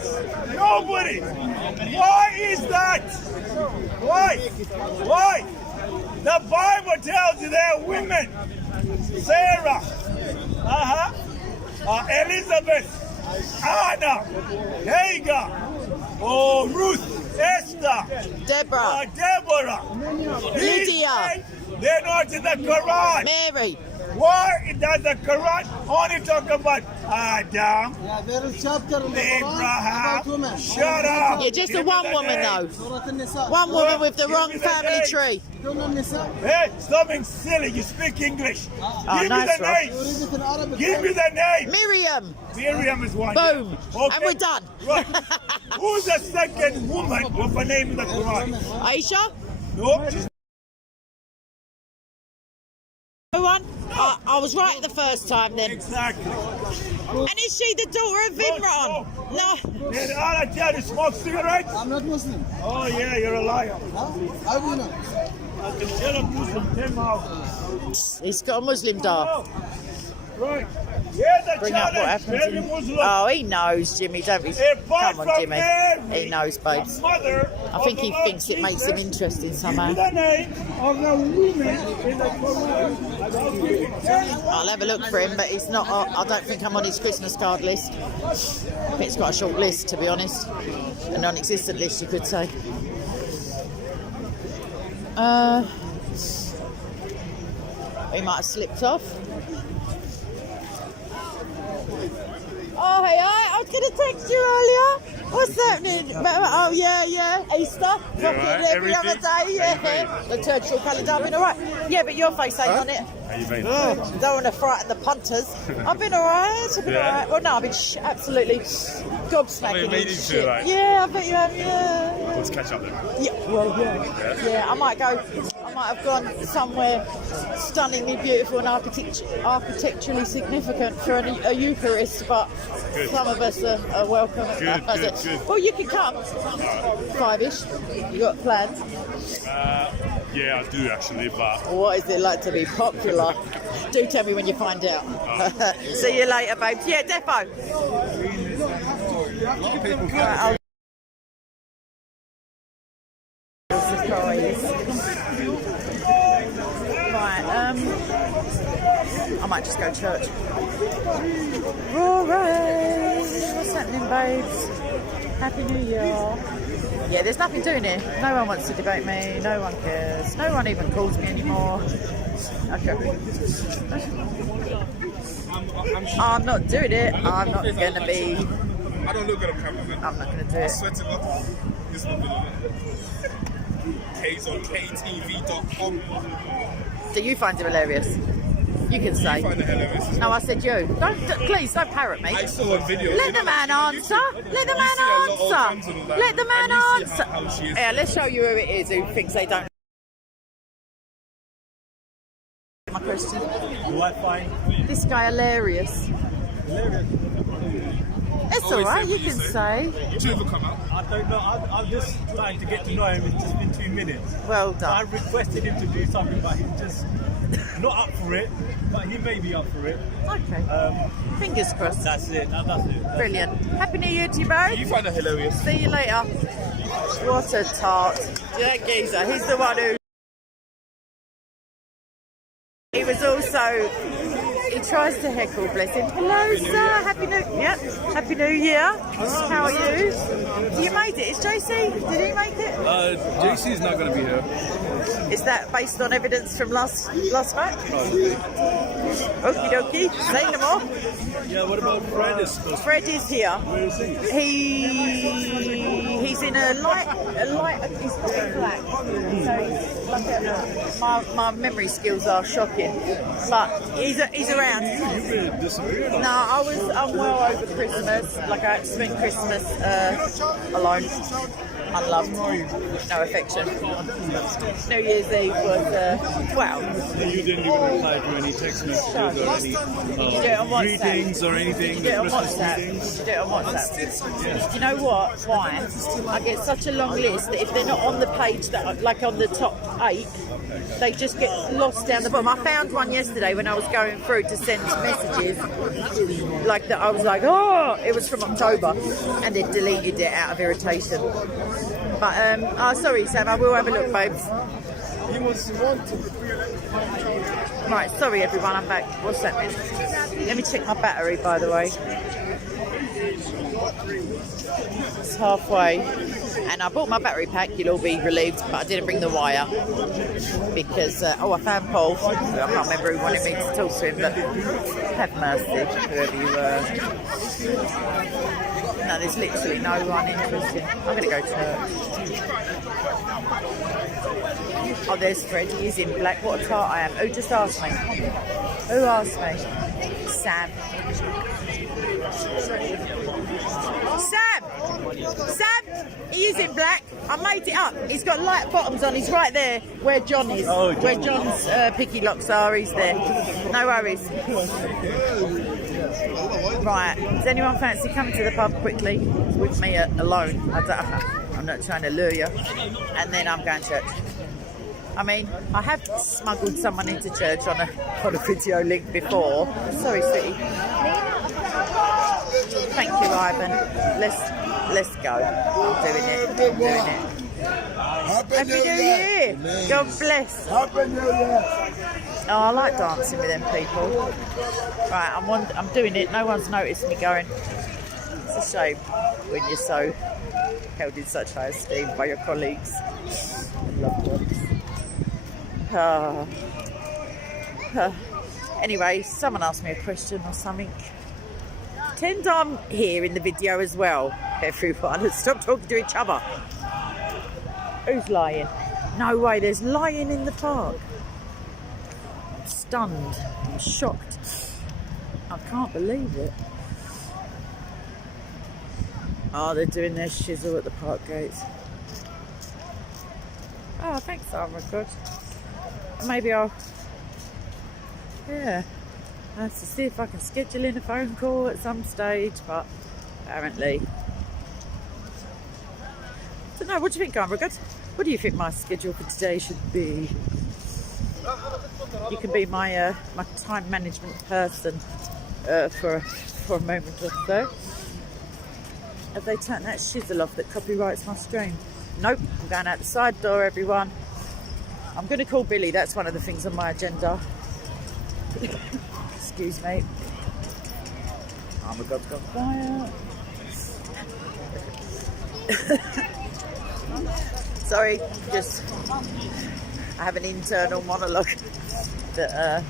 Nobody. Why is that? Why? The Bible tells you they're women. Sarah. Elizabeth. Anna. Hagar. Oh, Ruth. Esther. Deborah. Deborah. Lydia. They're not in the Quran. Mary. Why does the Quran only talk about Adam, Yeah, there is chapter in the Quran Abraham? about women. Shut up. Yeah, just the Give me one the woman name. though. Surah An-Nisa. One woman with the Give wrong me the family name. tree. Surah An-Nisa. Hey, something silly. You speak English. Oh, Give nice, me the Rob. You name. read it in Arabic. Give me the name. Miriam. Miriam is one. Boom. Okay. And we're done. Right. Who's the second woman with a name in the Quran? Aisha. No. she's- No one. I was right the first time then. Exactly. And is she the daughter of Imran? No. Did Allah tell you to smoke cigarettes? I'm not Muslim. Oh yeah, you're a liar. Huh? How do you know? I can tell a Muslim 10 miles. He's got a Muslim dog. Oh, right. Here's a Bring up what challenge. happens Every in... Muslim. Oh, he knows, Jimmy. Don't be... Apart Come on, from Jimmy. Mary, He knows, babes. the mother I think of he the Lord thinks it makes him Jesus, interesting give me somehow. the name of the woman in the Quran. I'll have a look for him, but he's not. I don't think I'm on his Christmas card list. I think it's quite a short list, to be honest. A non-existent list, you could say. He might have slipped off. Oh, hey, I was going to text you earlier. What's happening? Oh, yeah. Easter. Fucking every other day, yeah. The liturgical calendar, I've been all right. Yeah, but your face ain't on it. How you been? Don't want to frighten the punters. I've been all right. I've been all right. Well, no, I've been absolutely gobsmacking made in you shit. feel like- Yeah, I bet you have, yeah. Let's catch up then. Yeah, well, yeah. I might have gone somewhere stunningly beautiful and architecturally significant for a Eucharist, but Good. some of us are welcome. Good. Well, you can come. 5-ish. You got plans? Yeah, I do actually, but What is it like to be popular? Do tell me when you find out. See you later, babes. Yeah, defo. Right, I might just go to church. Rory, what's happening, babes? Happy New Year. Yeah, there's nothing doing here. No one wants to debate me. No one cares. No one even calls me anymore. Okay. I'm not doing it. I'm not going to be. I don't look at a camera, man. I'm not going to do I it. swear to God, this will be K's on ktv.com. Do you find it hilarious? You can say. Find it hilarious. No, I said you. Please don't parrot me. I saw a video. Let the man answer. Let the man answer. Let the man answer. How she is. Yeah, let's show you who it is who thinks they don't. My question. Do I find This guy hilarious. hilarious? It's Always alright, say you what you can say. say. Did you ever come out? I don't know. I'm just trying to get to know him. It's just been 2 minutes. Well I done. requested him to do something, but he's just not up for it. But he may be up for it. Okay. Fingers crossed. That's it. That's it. Brilliant. Happy New Year to you You both. find it hilarious. See you later. What a tart. That geezer, he's the one who... He was also... He tries to heckle, bless him. Hello, sir. Happy New Year. How are you? You made it. Is JC? Did he make it? JC's not going to be here. Is that based on evidence from last night? Okie dokie. Say no more. Yeah. What about Fred? Fred is here. Where is he? He's in a light. He's black. So he's like my memory skills are shocking, but he's around. You've been disappeared. No, I was unwell over Christmas. Like I had to spend Christmas alone. unloved, no affection. New Year's Eve was, well, You didn't even reply to any text messages or any do it on WhatsApp. greetings or anything. You do it on Christmas WhatsApp. greetings. You do it on WhatsApp. Do you know what? Why? I get such a long list that if they're not on the page that, like on the top 8, they just get lost down the bottom. I found one yesterday when I was going through to send messages, like that. I was like, oh, it was from October, and they deleted it out of irritation. But oh, sorry, Sam. I will have a look, babes. Right, sorry everyone, I'm back. What's happening? Let me check my battery, by the way. It's halfway. And I bought my battery pack, you'll all be relieved, but I didn't bring the wire. Because, I found Paul. I can't remember who wanted me to talk to him, but have mercy, whoever you were. No, there's literally no one interested. I'm going to go church. Oh, there's Fred. He's in black. What a tart I am. Who just asked me? Who asked me? Sam. Sam! Sam! He is in black. I made it up. He's got light bottoms on. He's right there where John is. Where John's picky locks are. He's there. No worries. Right. Does anyone fancy coming to the pub quickly with me alone? I'm not trying to lure you. And then I'm going to church. I mean, I have smuggled someone into church on a video link before. Sorry, sweetie. Thank you, Ivan. Let's go. I'm doing it. Happy New Year. God bless. Happy New Year. Oh, I like dancing with them people. Right, I'm doing it. No one's noticed me going. It's a shame when you're so held in such high esteem by your colleagues and loved ones. Anyway, someone asked me a question or something. Pretend I'm here in the video as well, everyone. Stop talking to each other. Who's lying? No way, there's lying in the park. I'm stunned. I'm shocked. I can't believe it. Oh, they're doing their shizzle at the park gates. Oh, thanks, Armour. Good. Maybe I'll... Yeah. I have to see if I can schedule in a phone call at some stage, but apparently... I don't know, what do you think, Armour? Good? What do you think my schedule for today should be? You can be my my time management person for a moment or so. Have they turned that shizzle off that copyrights my stream? Nope, I'm going out the side door, everyone. I'm going to call Billy, that's one of the things on my agenda. Excuse me. Oh my God's gone quiet. Sorry, just I have an internal monologue that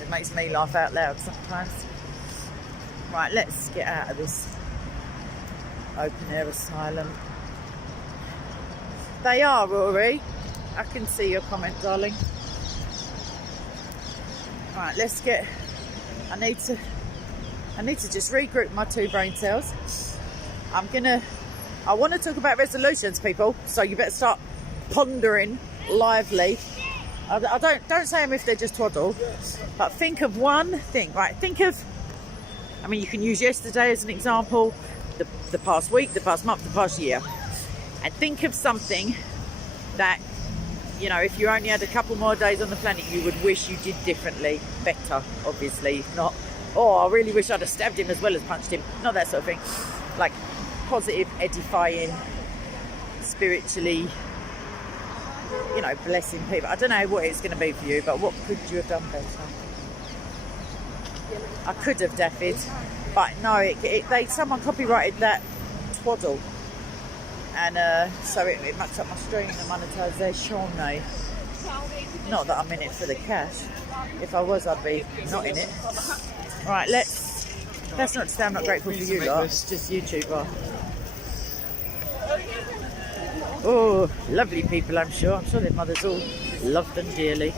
it makes me laugh out loud sometimes. Right, let's get out of this open air asylum. They are, Rory. I can see your comment, darling. Right, let's get. I need to just regroup my two brain cells. I want to talk about resolutions, people. So you better start pondering lively. I don't say them if they're just twaddle, but think of one thing. Right, think of. I mean, you can use yesterday as an example, the past week, the past month, the past year, and think of something that, you know, if you only had a couple more days on the planet, you would wish you did differently, better, obviously. Not, oh, I really wish I'd have stabbed him as well as punched him. Not that sort of thing. Like positive, edifying, spiritually, you know, blessing people. I don't know what it's going to be for you, but what could you have done better? I could have Daffyd, but no, someone copyrighted that twaddle, and so it mucks up my stream, the monetisation. Not that I'm in it for the cash. If I was, I'd be not in it. Right, that's not to say I'm not grateful for you lot, it's just YouTuber. Oh, lovely people, I'm sure their mothers all love them dearly.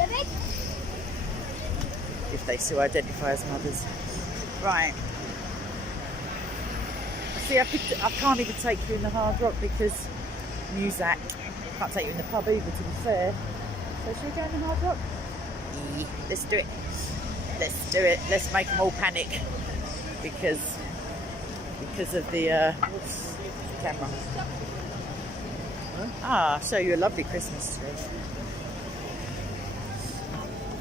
If they still identify as mothers. Right. See, I can't even take you in the Hard Rock because Muzak. Can't take you in the pub either, to be fair. So should we go in the Hard Rock? Let's do it. Let's do it. Let's make them all panic because of the camera. Ah, I'll show you a lovely Christmas tree.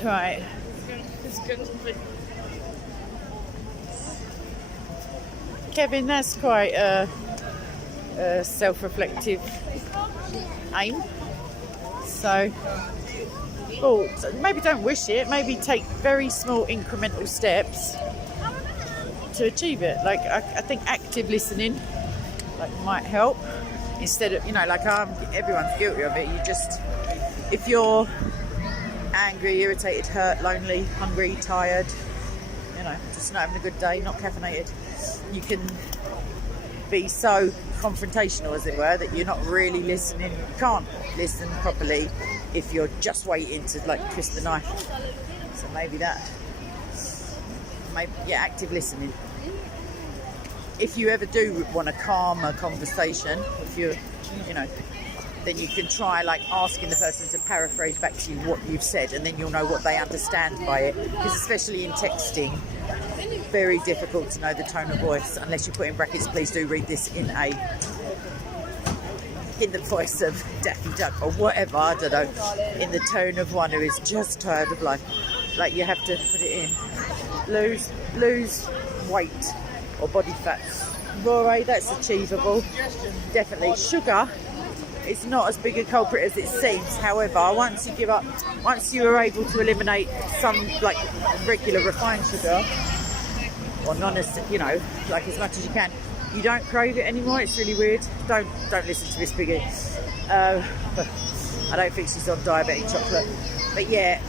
Right. Kevin, that's quite a self-reflective aim. So, well, maybe don't wish it. Maybe take very small incremental steps to achieve it. Like I think active listening, like, might help instead of, you know, like everyone's guilty of it. You just, if you're angry, irritated, hurt, lonely, hungry, tired, you know, just not having a good day, not caffeinated, you can be so confrontational, as it were, that you're not really listening. You can't listen properly if you're just waiting to, like, twist the knife. So maybe active listening. If you ever do want a calmer conversation, if you're, you know, then you can try, like, asking the person to paraphrase back to you what you've said, and then you'll know what they understand by it. Because especially in texting, very difficult to know the tone of voice unless you put in brackets, please do read this in the voice of Daffy Duck or whatever, I don't know, in the tone of one who is just tired of life. Like, you have to put it in. Lose weight or body fat. Rory, that's achievable. Definitely. Sugar is not as big a culprit as it seems. However, once you are able to eliminate some, like, regular refined sugar, or you know, like, as much as you can, you don't crave it anymore. It's really weird. Don't listen to Miss Biggie. I don't think she's on diabetic chocolate. But yeah,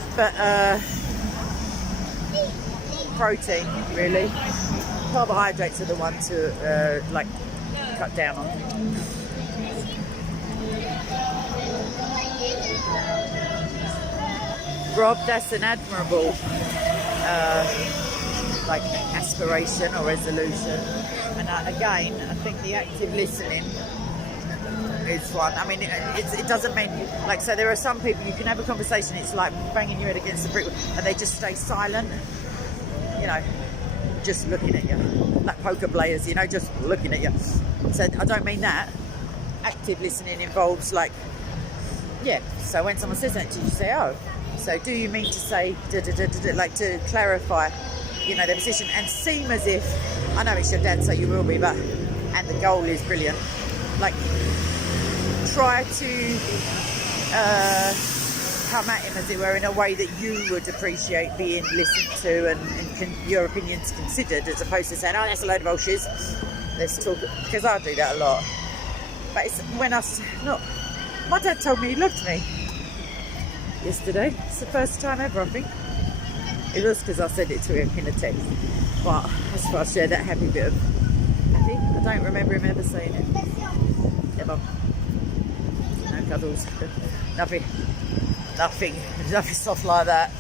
protein, really. Carbohydrates are the ones to like, cut down on. Rob, that's an admirable like, aspiration or resolution. And again, I think the active listening is one. I mean, it doesn't mean, like, so there are some people, you can have a conversation, it's like banging your head against the brick, and they just stay silent, you know, just looking at you, like poker players, you know, just looking at you. So I don't mean that. Active listening involves, like, yeah, so when someone says that to you, you say, oh, so do you mean to say, like, to clarify, you know, their position and seem as if, I know it's your dad, so you will be, but, and the goal is brilliant. Like, try to come at him, as it were, in a way that you would appreciate being listened to and your opinions considered, as opposed to saying, oh, that's a load of bullshit. Let's talk, because I do that a lot. But it's when my dad told me he loved me yesterday. It's the first time ever, I think. It was because I said it to him in a text. But as far as I share that happy bit of happy, I don't remember him ever saying it. Ever. No cuddles. Nothing soft like that.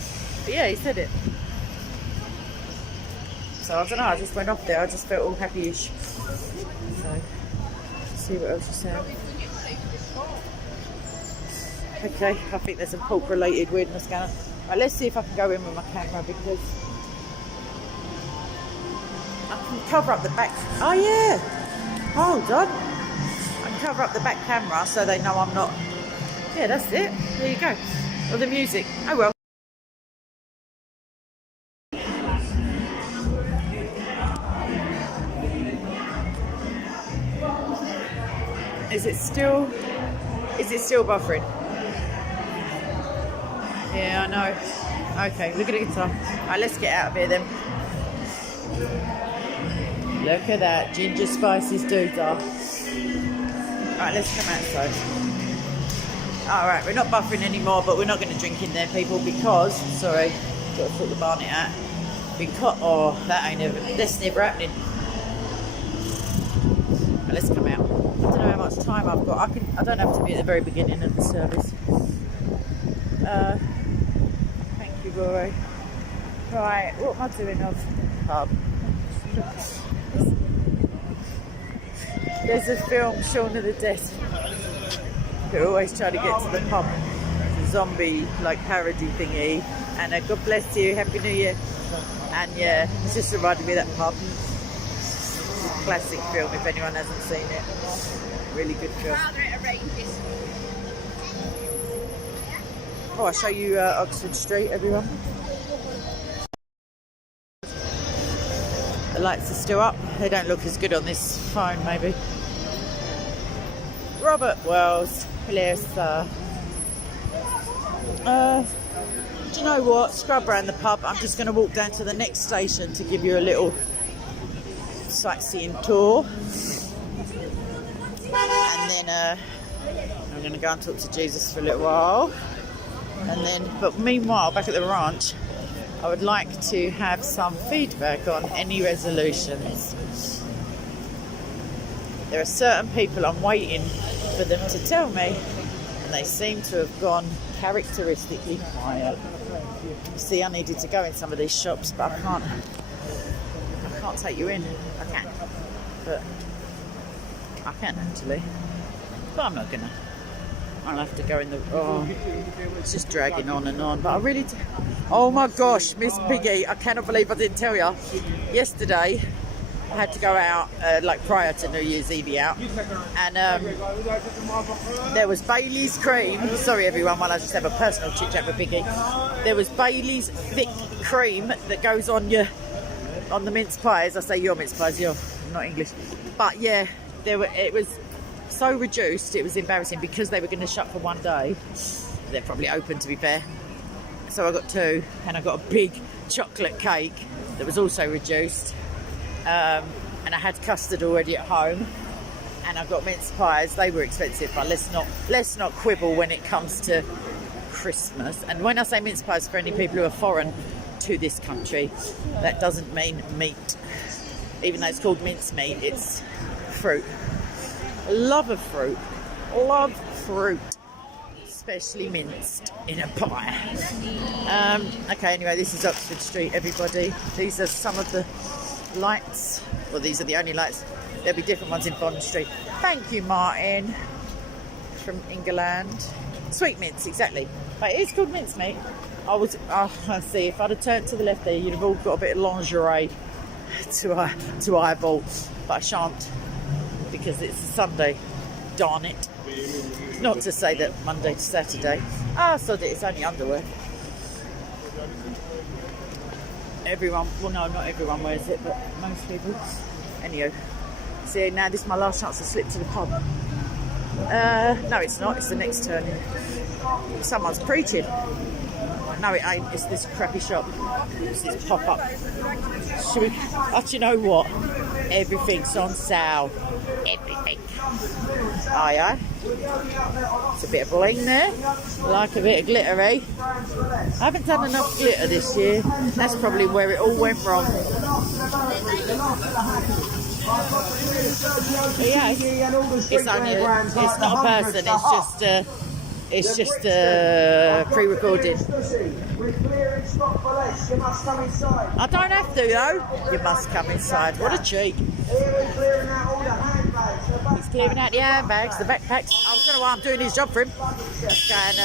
But yeah, he said it. So I don't know, I just went off there. I just felt all happy-ish. So, let's see what else you said. Okay, I think there's some pork-related weirdness going on. Right, let's see if I can go in with my camera, because I can cover up the back. Oh yeah, hold on. I can cover up the back camera so they know I'm not. Yeah, that's it. There you go. Or the music. Oh well. Is it still buffering? Yeah, I know. Okay, look at the guitar. Alright, let's get out of here then. Look at that. Ginger Spices doodah. Alright, let's come outside. Alright, we're not buffering anymore, but we're not going to drink in there, people, because, sorry, got to put the barnet out. Because, oh, that's never happening. Right, let's come out. I don't know how much time I've got. I don't have to be at the very beginning of the service. Thank you, Rory. Right, what am I doing of pub? There's a film, Shaun of the Dead, who always try to get to the pub. It's a zombie like parody thingy. And God bless you, Happy New Year. And yeah, it's just reminded me of that pub. Classic film if anyone hasn't seen it. Really good film. Oh, I'll show you Oxford Street, everyone. The lights are still up. They don't look as good on this phone, maybe. Robert Wells, hilarious. Do you know what? Scrub around the pub. I'm just going to walk down to the next station to give you a little sightseeing tour. And then I'm going to go and talk to Jesus for a little while. And then, but meanwhile, back at the ranch, I would like to have some feedback on any resolutions. There are certain people I'm waiting for them to tell me, and they seem to have gone characteristically quiet. You see, I needed to go in some of these shops, but I can't take you in. I can, but I can actually, but I'm not gonna. I'll have to go in the. Oh, it's just dragging on and on. But I really. Oh my gosh, Miss Piggy! I cannot believe I didn't tell you. Yesterday, I had to go out like prior to New Year's Eve out, and there was Bailey's cream. Sorry everyone, while I just have a personal chit chat with Piggy. There was Bailey's thick cream that goes on the mince pies. I say your mince pies, you're not English, but yeah, it was so reduced, it was embarrassing because they were going to shut for one day. They're probably open, to be fair. So I got two, and I got a big chocolate cake that was also reduced, and I had custard already at home, and I got mince pies. They were expensive, but let's not quibble when it comes to Christmas. And when I say mince pies, for any people who are foreign to this country, that doesn't mean meat. Even though it's called mince meat, it's fruit. Love of fruit. Love fruit. Especially minced in a pie. Okay, anyway, this is Oxford Street, everybody. These are some of the lights. Well, these are the only lights. There'll be different ones in Bond Street. Thank you, Martin, from England. Sweet mince, exactly. But it's called mincemeat. I see, if I'd have turned to the left there, you'd have all got a bit of lingerie to eyeball. But I shan't, because it's a Sunday. Darn it. Not to say that Monday to Saturday. So it's only underwear. Everyone, well no, not everyone wears it, but most people. Anyway, see, now this is my last chance to slip to the pub. No, it's not. It's the next turn. Someone's preaching. No, it ain't. It's this crappy shop. It's this pop-up. Should we? Do you know what? Everything's on sale. Everything. Aye. It's a bit of bling there. Like a bit of glittery. I haven't done enough glitter this year. That's probably where it all went wrong. Yeah, it's only it's not a person. It's just pre-recorded. I don't have to though. You must come inside. What a cheek. He's clearing out the handbags, the backpacks. I don't know why I'm doing his job for him. Just going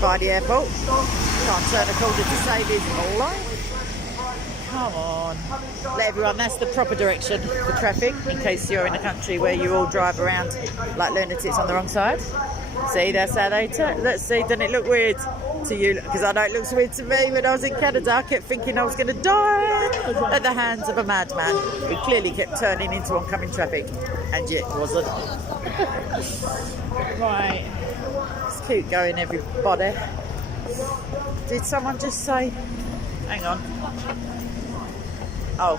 by the airport. Can't turn a corner to save his life. Come on. Let everyone, that's the proper direction for traffic, in case you're in a country where you all drive around like lunatics on the wrong side. See, that's how they turn. Let's see, doesn't it look weird to you? Because I know it looks weird to me. When I was in Canada, I kept thinking I was going to die at the hands of a madman who clearly kept turning into oncoming traffic, and yet wasn't. Right, let's keep going, everybody. Did someone just say, hang on. Oh,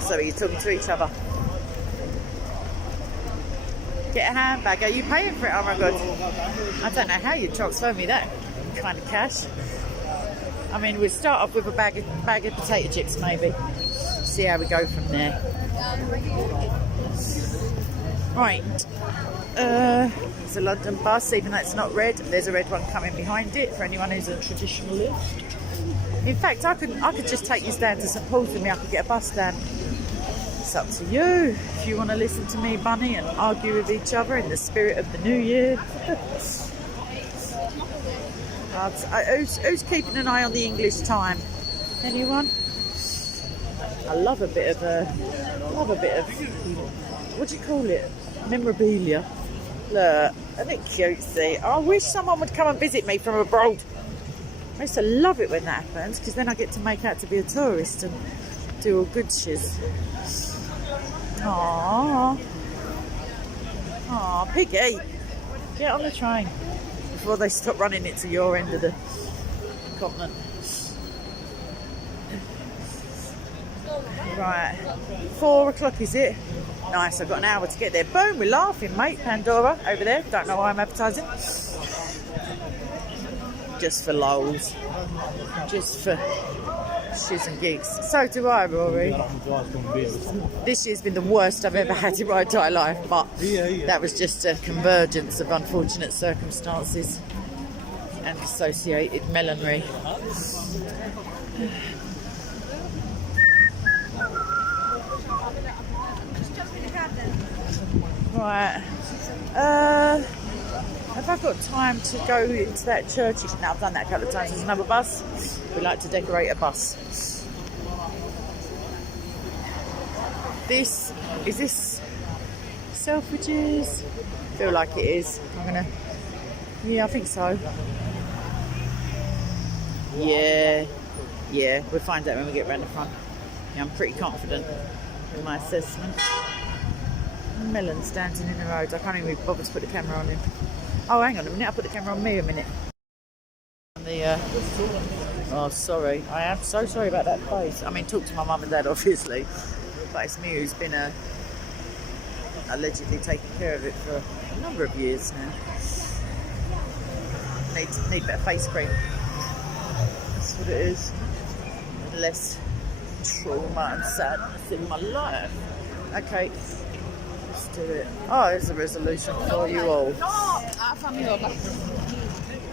sorry, you're talking to each other. Get a handbag. Are you paying for it? Oh my god. I don't know how you transfer me that kind of cash. I mean, we'll start off with a bag of potato chips maybe. See how we go from there. Right. It's a London bus, even though it's not red. There's a red one coming behind it for anyone who's a traditionalist. In fact, I could just take you down to St Paul's with me. I could get a bus down. it's up to you. If you want to listen to me, Bunny, and argue with each other in the spirit of the new year. Who's keeping an eye on the English time? Anyone? I love a bit of what do you call it? Memorabilia. Look, isn't it cutesy? I wish someone would come and visit me from abroad. I used to love it when that happens, because then I get to make out to be a tourist and do all good shiz. Aww. Aww, Piggy. Get on the train before they stop running it to your end of the continent. Right, 4 o'clock is it? Nice, I've got an hour to get there. Boom, we're laughing, mate. Pandora over there. Don't know why I'm advertising. Just for lols. Just for shiz and gigs. So do I, Rory. This year's been the worst I've ever had in my entire life, but that was just a convergence of unfortunate circumstances and associated melancholy. Right. Have I got time to go into that church? Now, I've done that a couple of times. There's another bus. We like to decorate a bus. Is this Selfridges? I feel like it is. Yeah, I think so. Yeah, we'll find out when we get round the front. Yeah, I'm pretty confident in my assessment. Melon standing in the road. I can't even bother to put the camera on him. Oh, hang on a minute. I'll put the camera on me a minute. Oh, sorry. I am so sorry about that face. I mean, talk to my mum and dad, obviously. But it's me who's been allegedly taking care of it for a number of years now. Need better face cream. That's what it is. Less trauma and sadness in my life. Okay. Let's do it. Oh, there's a resolution for you all.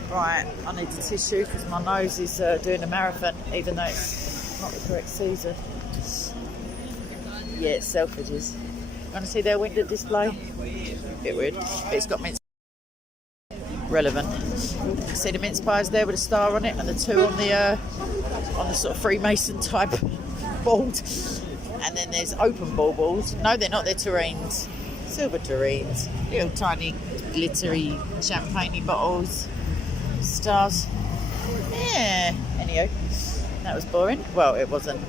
Right, I need a tissue because my nose is doing a marathon, even though it's not the correct season. Yeah, it's Selfridges. Want to see their window display? Bit weird. It's got mince. Relevant. See the mince pies there with a star on it, and the 2 on the sort of Freemason type board. And then there's open baubles. No, they're not. They're terrines. Silver terrines. Little tiny glittery champagne bottles. Stars. Yeah. Anyway, that was boring. Well, it wasn't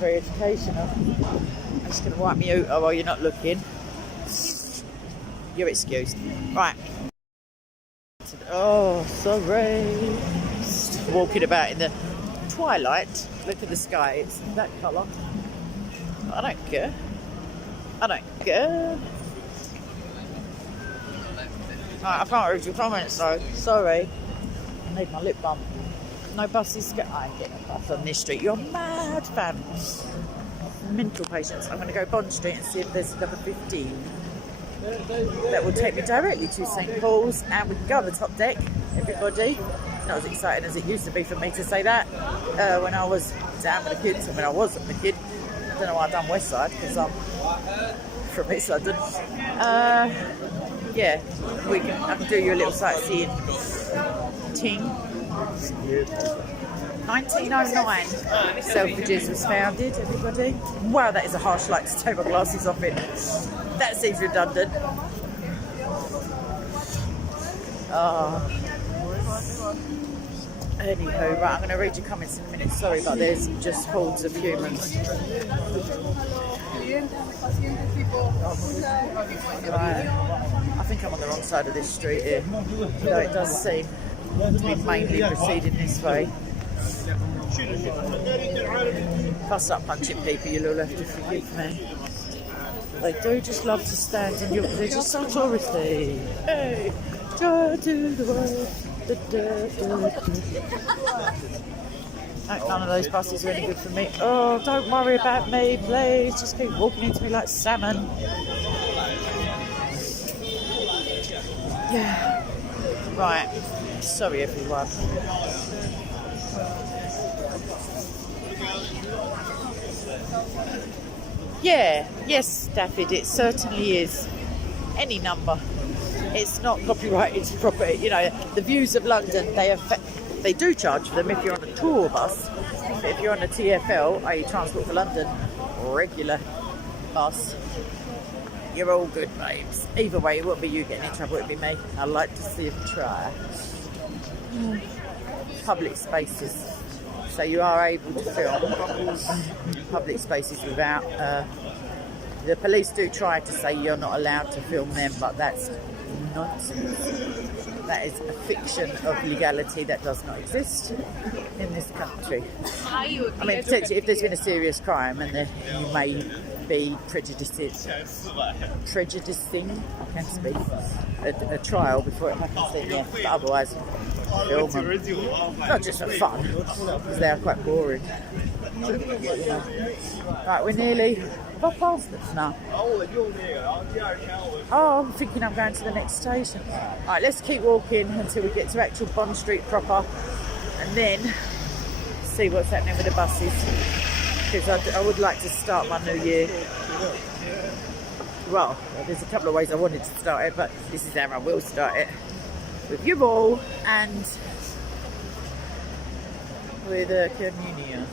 very educational. I'm just going to wipe me out while you're not looking. You're excused. Right. Oh, sorry. Just walking about in the twilight. Look at the sky. It's that colour. I don't care. Right, I can't read your comments though. Sorry. I need my lip balm. No buses. I ain't getting a bus on this street. You're mad, fam. Mental patients. I'm going to go Bond Street and see if there's number 15. That will take me directly to St Paul's, and we can go on the top deck, everybody. Not as exciting as it used to be for me to say that when I was down with the kids, and when I wasn't the kid. I don't know why I've done West Side, because I'm from East London. Yeah, I can do you a little sightseeing ting. 1909, Selfridges was founded, everybody. Wow, that is a harsh light to take my glasses off it. That seems redundant. Anywho, right, I'm going to read your comments in a minute. Sorry, but there's just hordes of humans. Right, I think I'm on the wrong side of this street here. Though it does seem to be mainly proceeding this way. If I start punching people, you'll all have to forgive me. They do just love to stand in your... They're just so touristy. Hey, try to the world. None of those buses are any good for me. Oh, don't worry about me, please. Just keep walking into me like salmon. Yeah. Right. Sorry, everyone. Yeah, yes, Daffyd, it certainly is. Any number. It's not copyrighted property. You know, the Views of London, they do charge for them if you're on a tour bus. But if you're on a TfL, i.e. Transport for London, regular bus, you're all good, babes. Either way, it wouldn't be you getting in trouble, it'd be me. I'd like to see them try. Public spaces. So you are able to film public spaces without... the police do try to say you're not allowed to film them, but that's nonsense. That is a fiction of legality that does not exist in this country. I mean, potentially, if there's been a serious crime and you may be prejudicing, I can't speak, a trial before it happens, then yeah, but otherwise, film them. Not just for fun, because they are quite boring. Right, we're nearly past it now. Oh, I'm thinking I'm going to the next station. Right, let's keep walking until we get to actual Bond Street proper, and then see what's happening with the buses. Because I would like to start my new year. Well, there's a couple of ways I wanted to start it, but this is how I will start it. With you all and with a communion.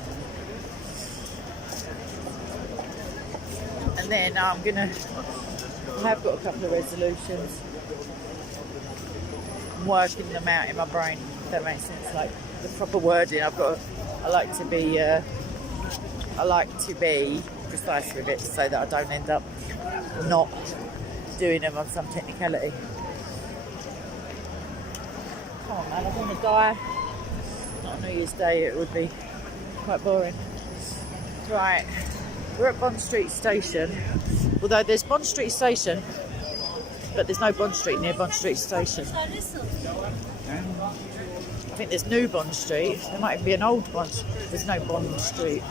And then I have got a couple of resolutions. I'm working them out in my brain, if that makes sense, like the proper wording. I like to be precise with it so that I don't end up not doing them on some technicality. Come on, man, I want to die. Not on New Year's Day, it would be quite boring. Right. We're at Bond Street Station, although there's Bond Street Station, but there's no Bond Street near Bond Street Station. I think there's New Bond Street. There might even be an old Bond Street. There's no Bond Street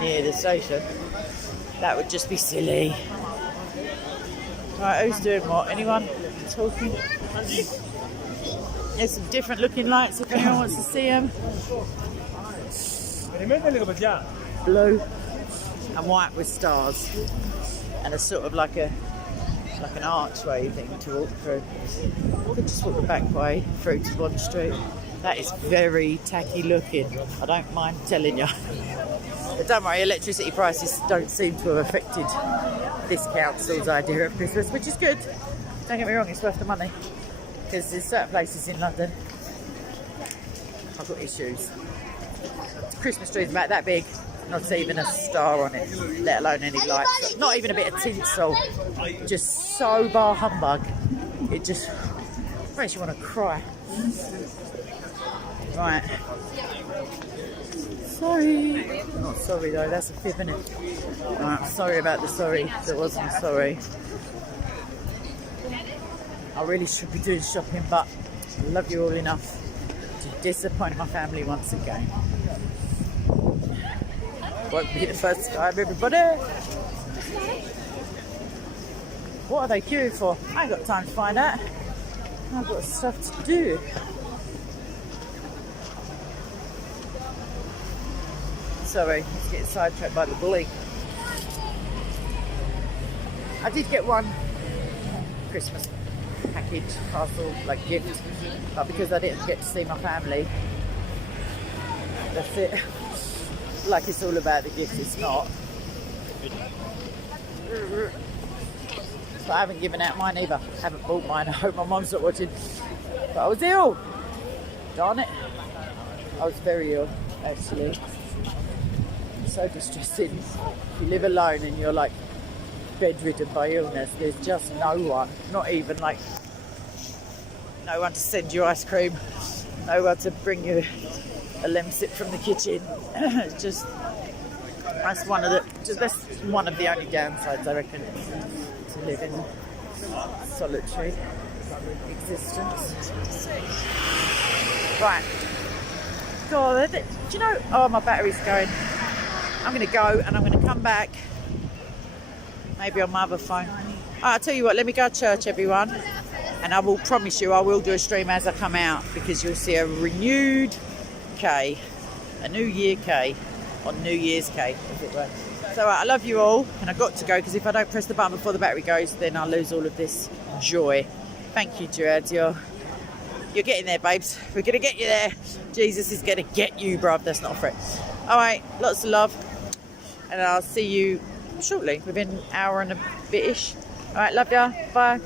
near the station. That would just be silly. Right, who's doing what? Anyone talking? There's some different looking lights if anyone wants to see them. Blue and white with stars, and a sort of like an archway thing to walk through. We could just walk the back way through to Bond Street. That is very tacky looking, I don't mind telling you. But don't worry, electricity prices don't seem to have affected this council's idea of Christmas, which is good. Don't get me wrong, it's worth the money, because there's certain places in London I've got issues. The Christmas tree's about that big, not even a star on it, let alone any lights. Not even a bit of tinsel. Just so bar humbug. It just makes you want to cry. Right. Sorry. Not sorry though, that's a fib, isn't it? Right, sorry about the sorry that wasn't sorry. I really should be doing shopping, but I love you all enough to disappoint my family once again. Won't be the first time, everybody. What are they queuing for? I ain't got time to find out. I've got stuff to do. Sorry, let's get sidetracked by the bully. I did get one Christmas package, parcel, like gift, but because I didn't get to see my family, that's it. Like it's all about the gift, it's not. But I haven't given out mine either. I haven't bought mine. I hope my mum's not watching. But I was ill. Darn it. I was very ill, actually. It's so distressing. If you live alone and you're like bedridden by illness, there's just no one. Not even like no one to send you ice cream. No one to bring you a lemsip from the kitchen. It's just that's one of the only downsides I reckon to live in solitary existence. Right. God, do you know? Oh, my battery's going. I'm going to go and I'm going to come back. Maybe on my other phone. I'll tell you what. Let me go to church, everyone, and I will promise you I will do a stream as I come out, because you'll see a renewed K, a New Year K, on New Year's K, as it were. So I love you all, and I've got to go because if I don't press the button before the battery goes, then I'll lose all of this joy. Thank you, Gerard. You're getting there, babes. We're going to get you there. Jesus is going to get you, bruv. That's not a threat. All right, lots of love, and I'll see you shortly, within an hour and a bit-ish. All right, love ya. Bye.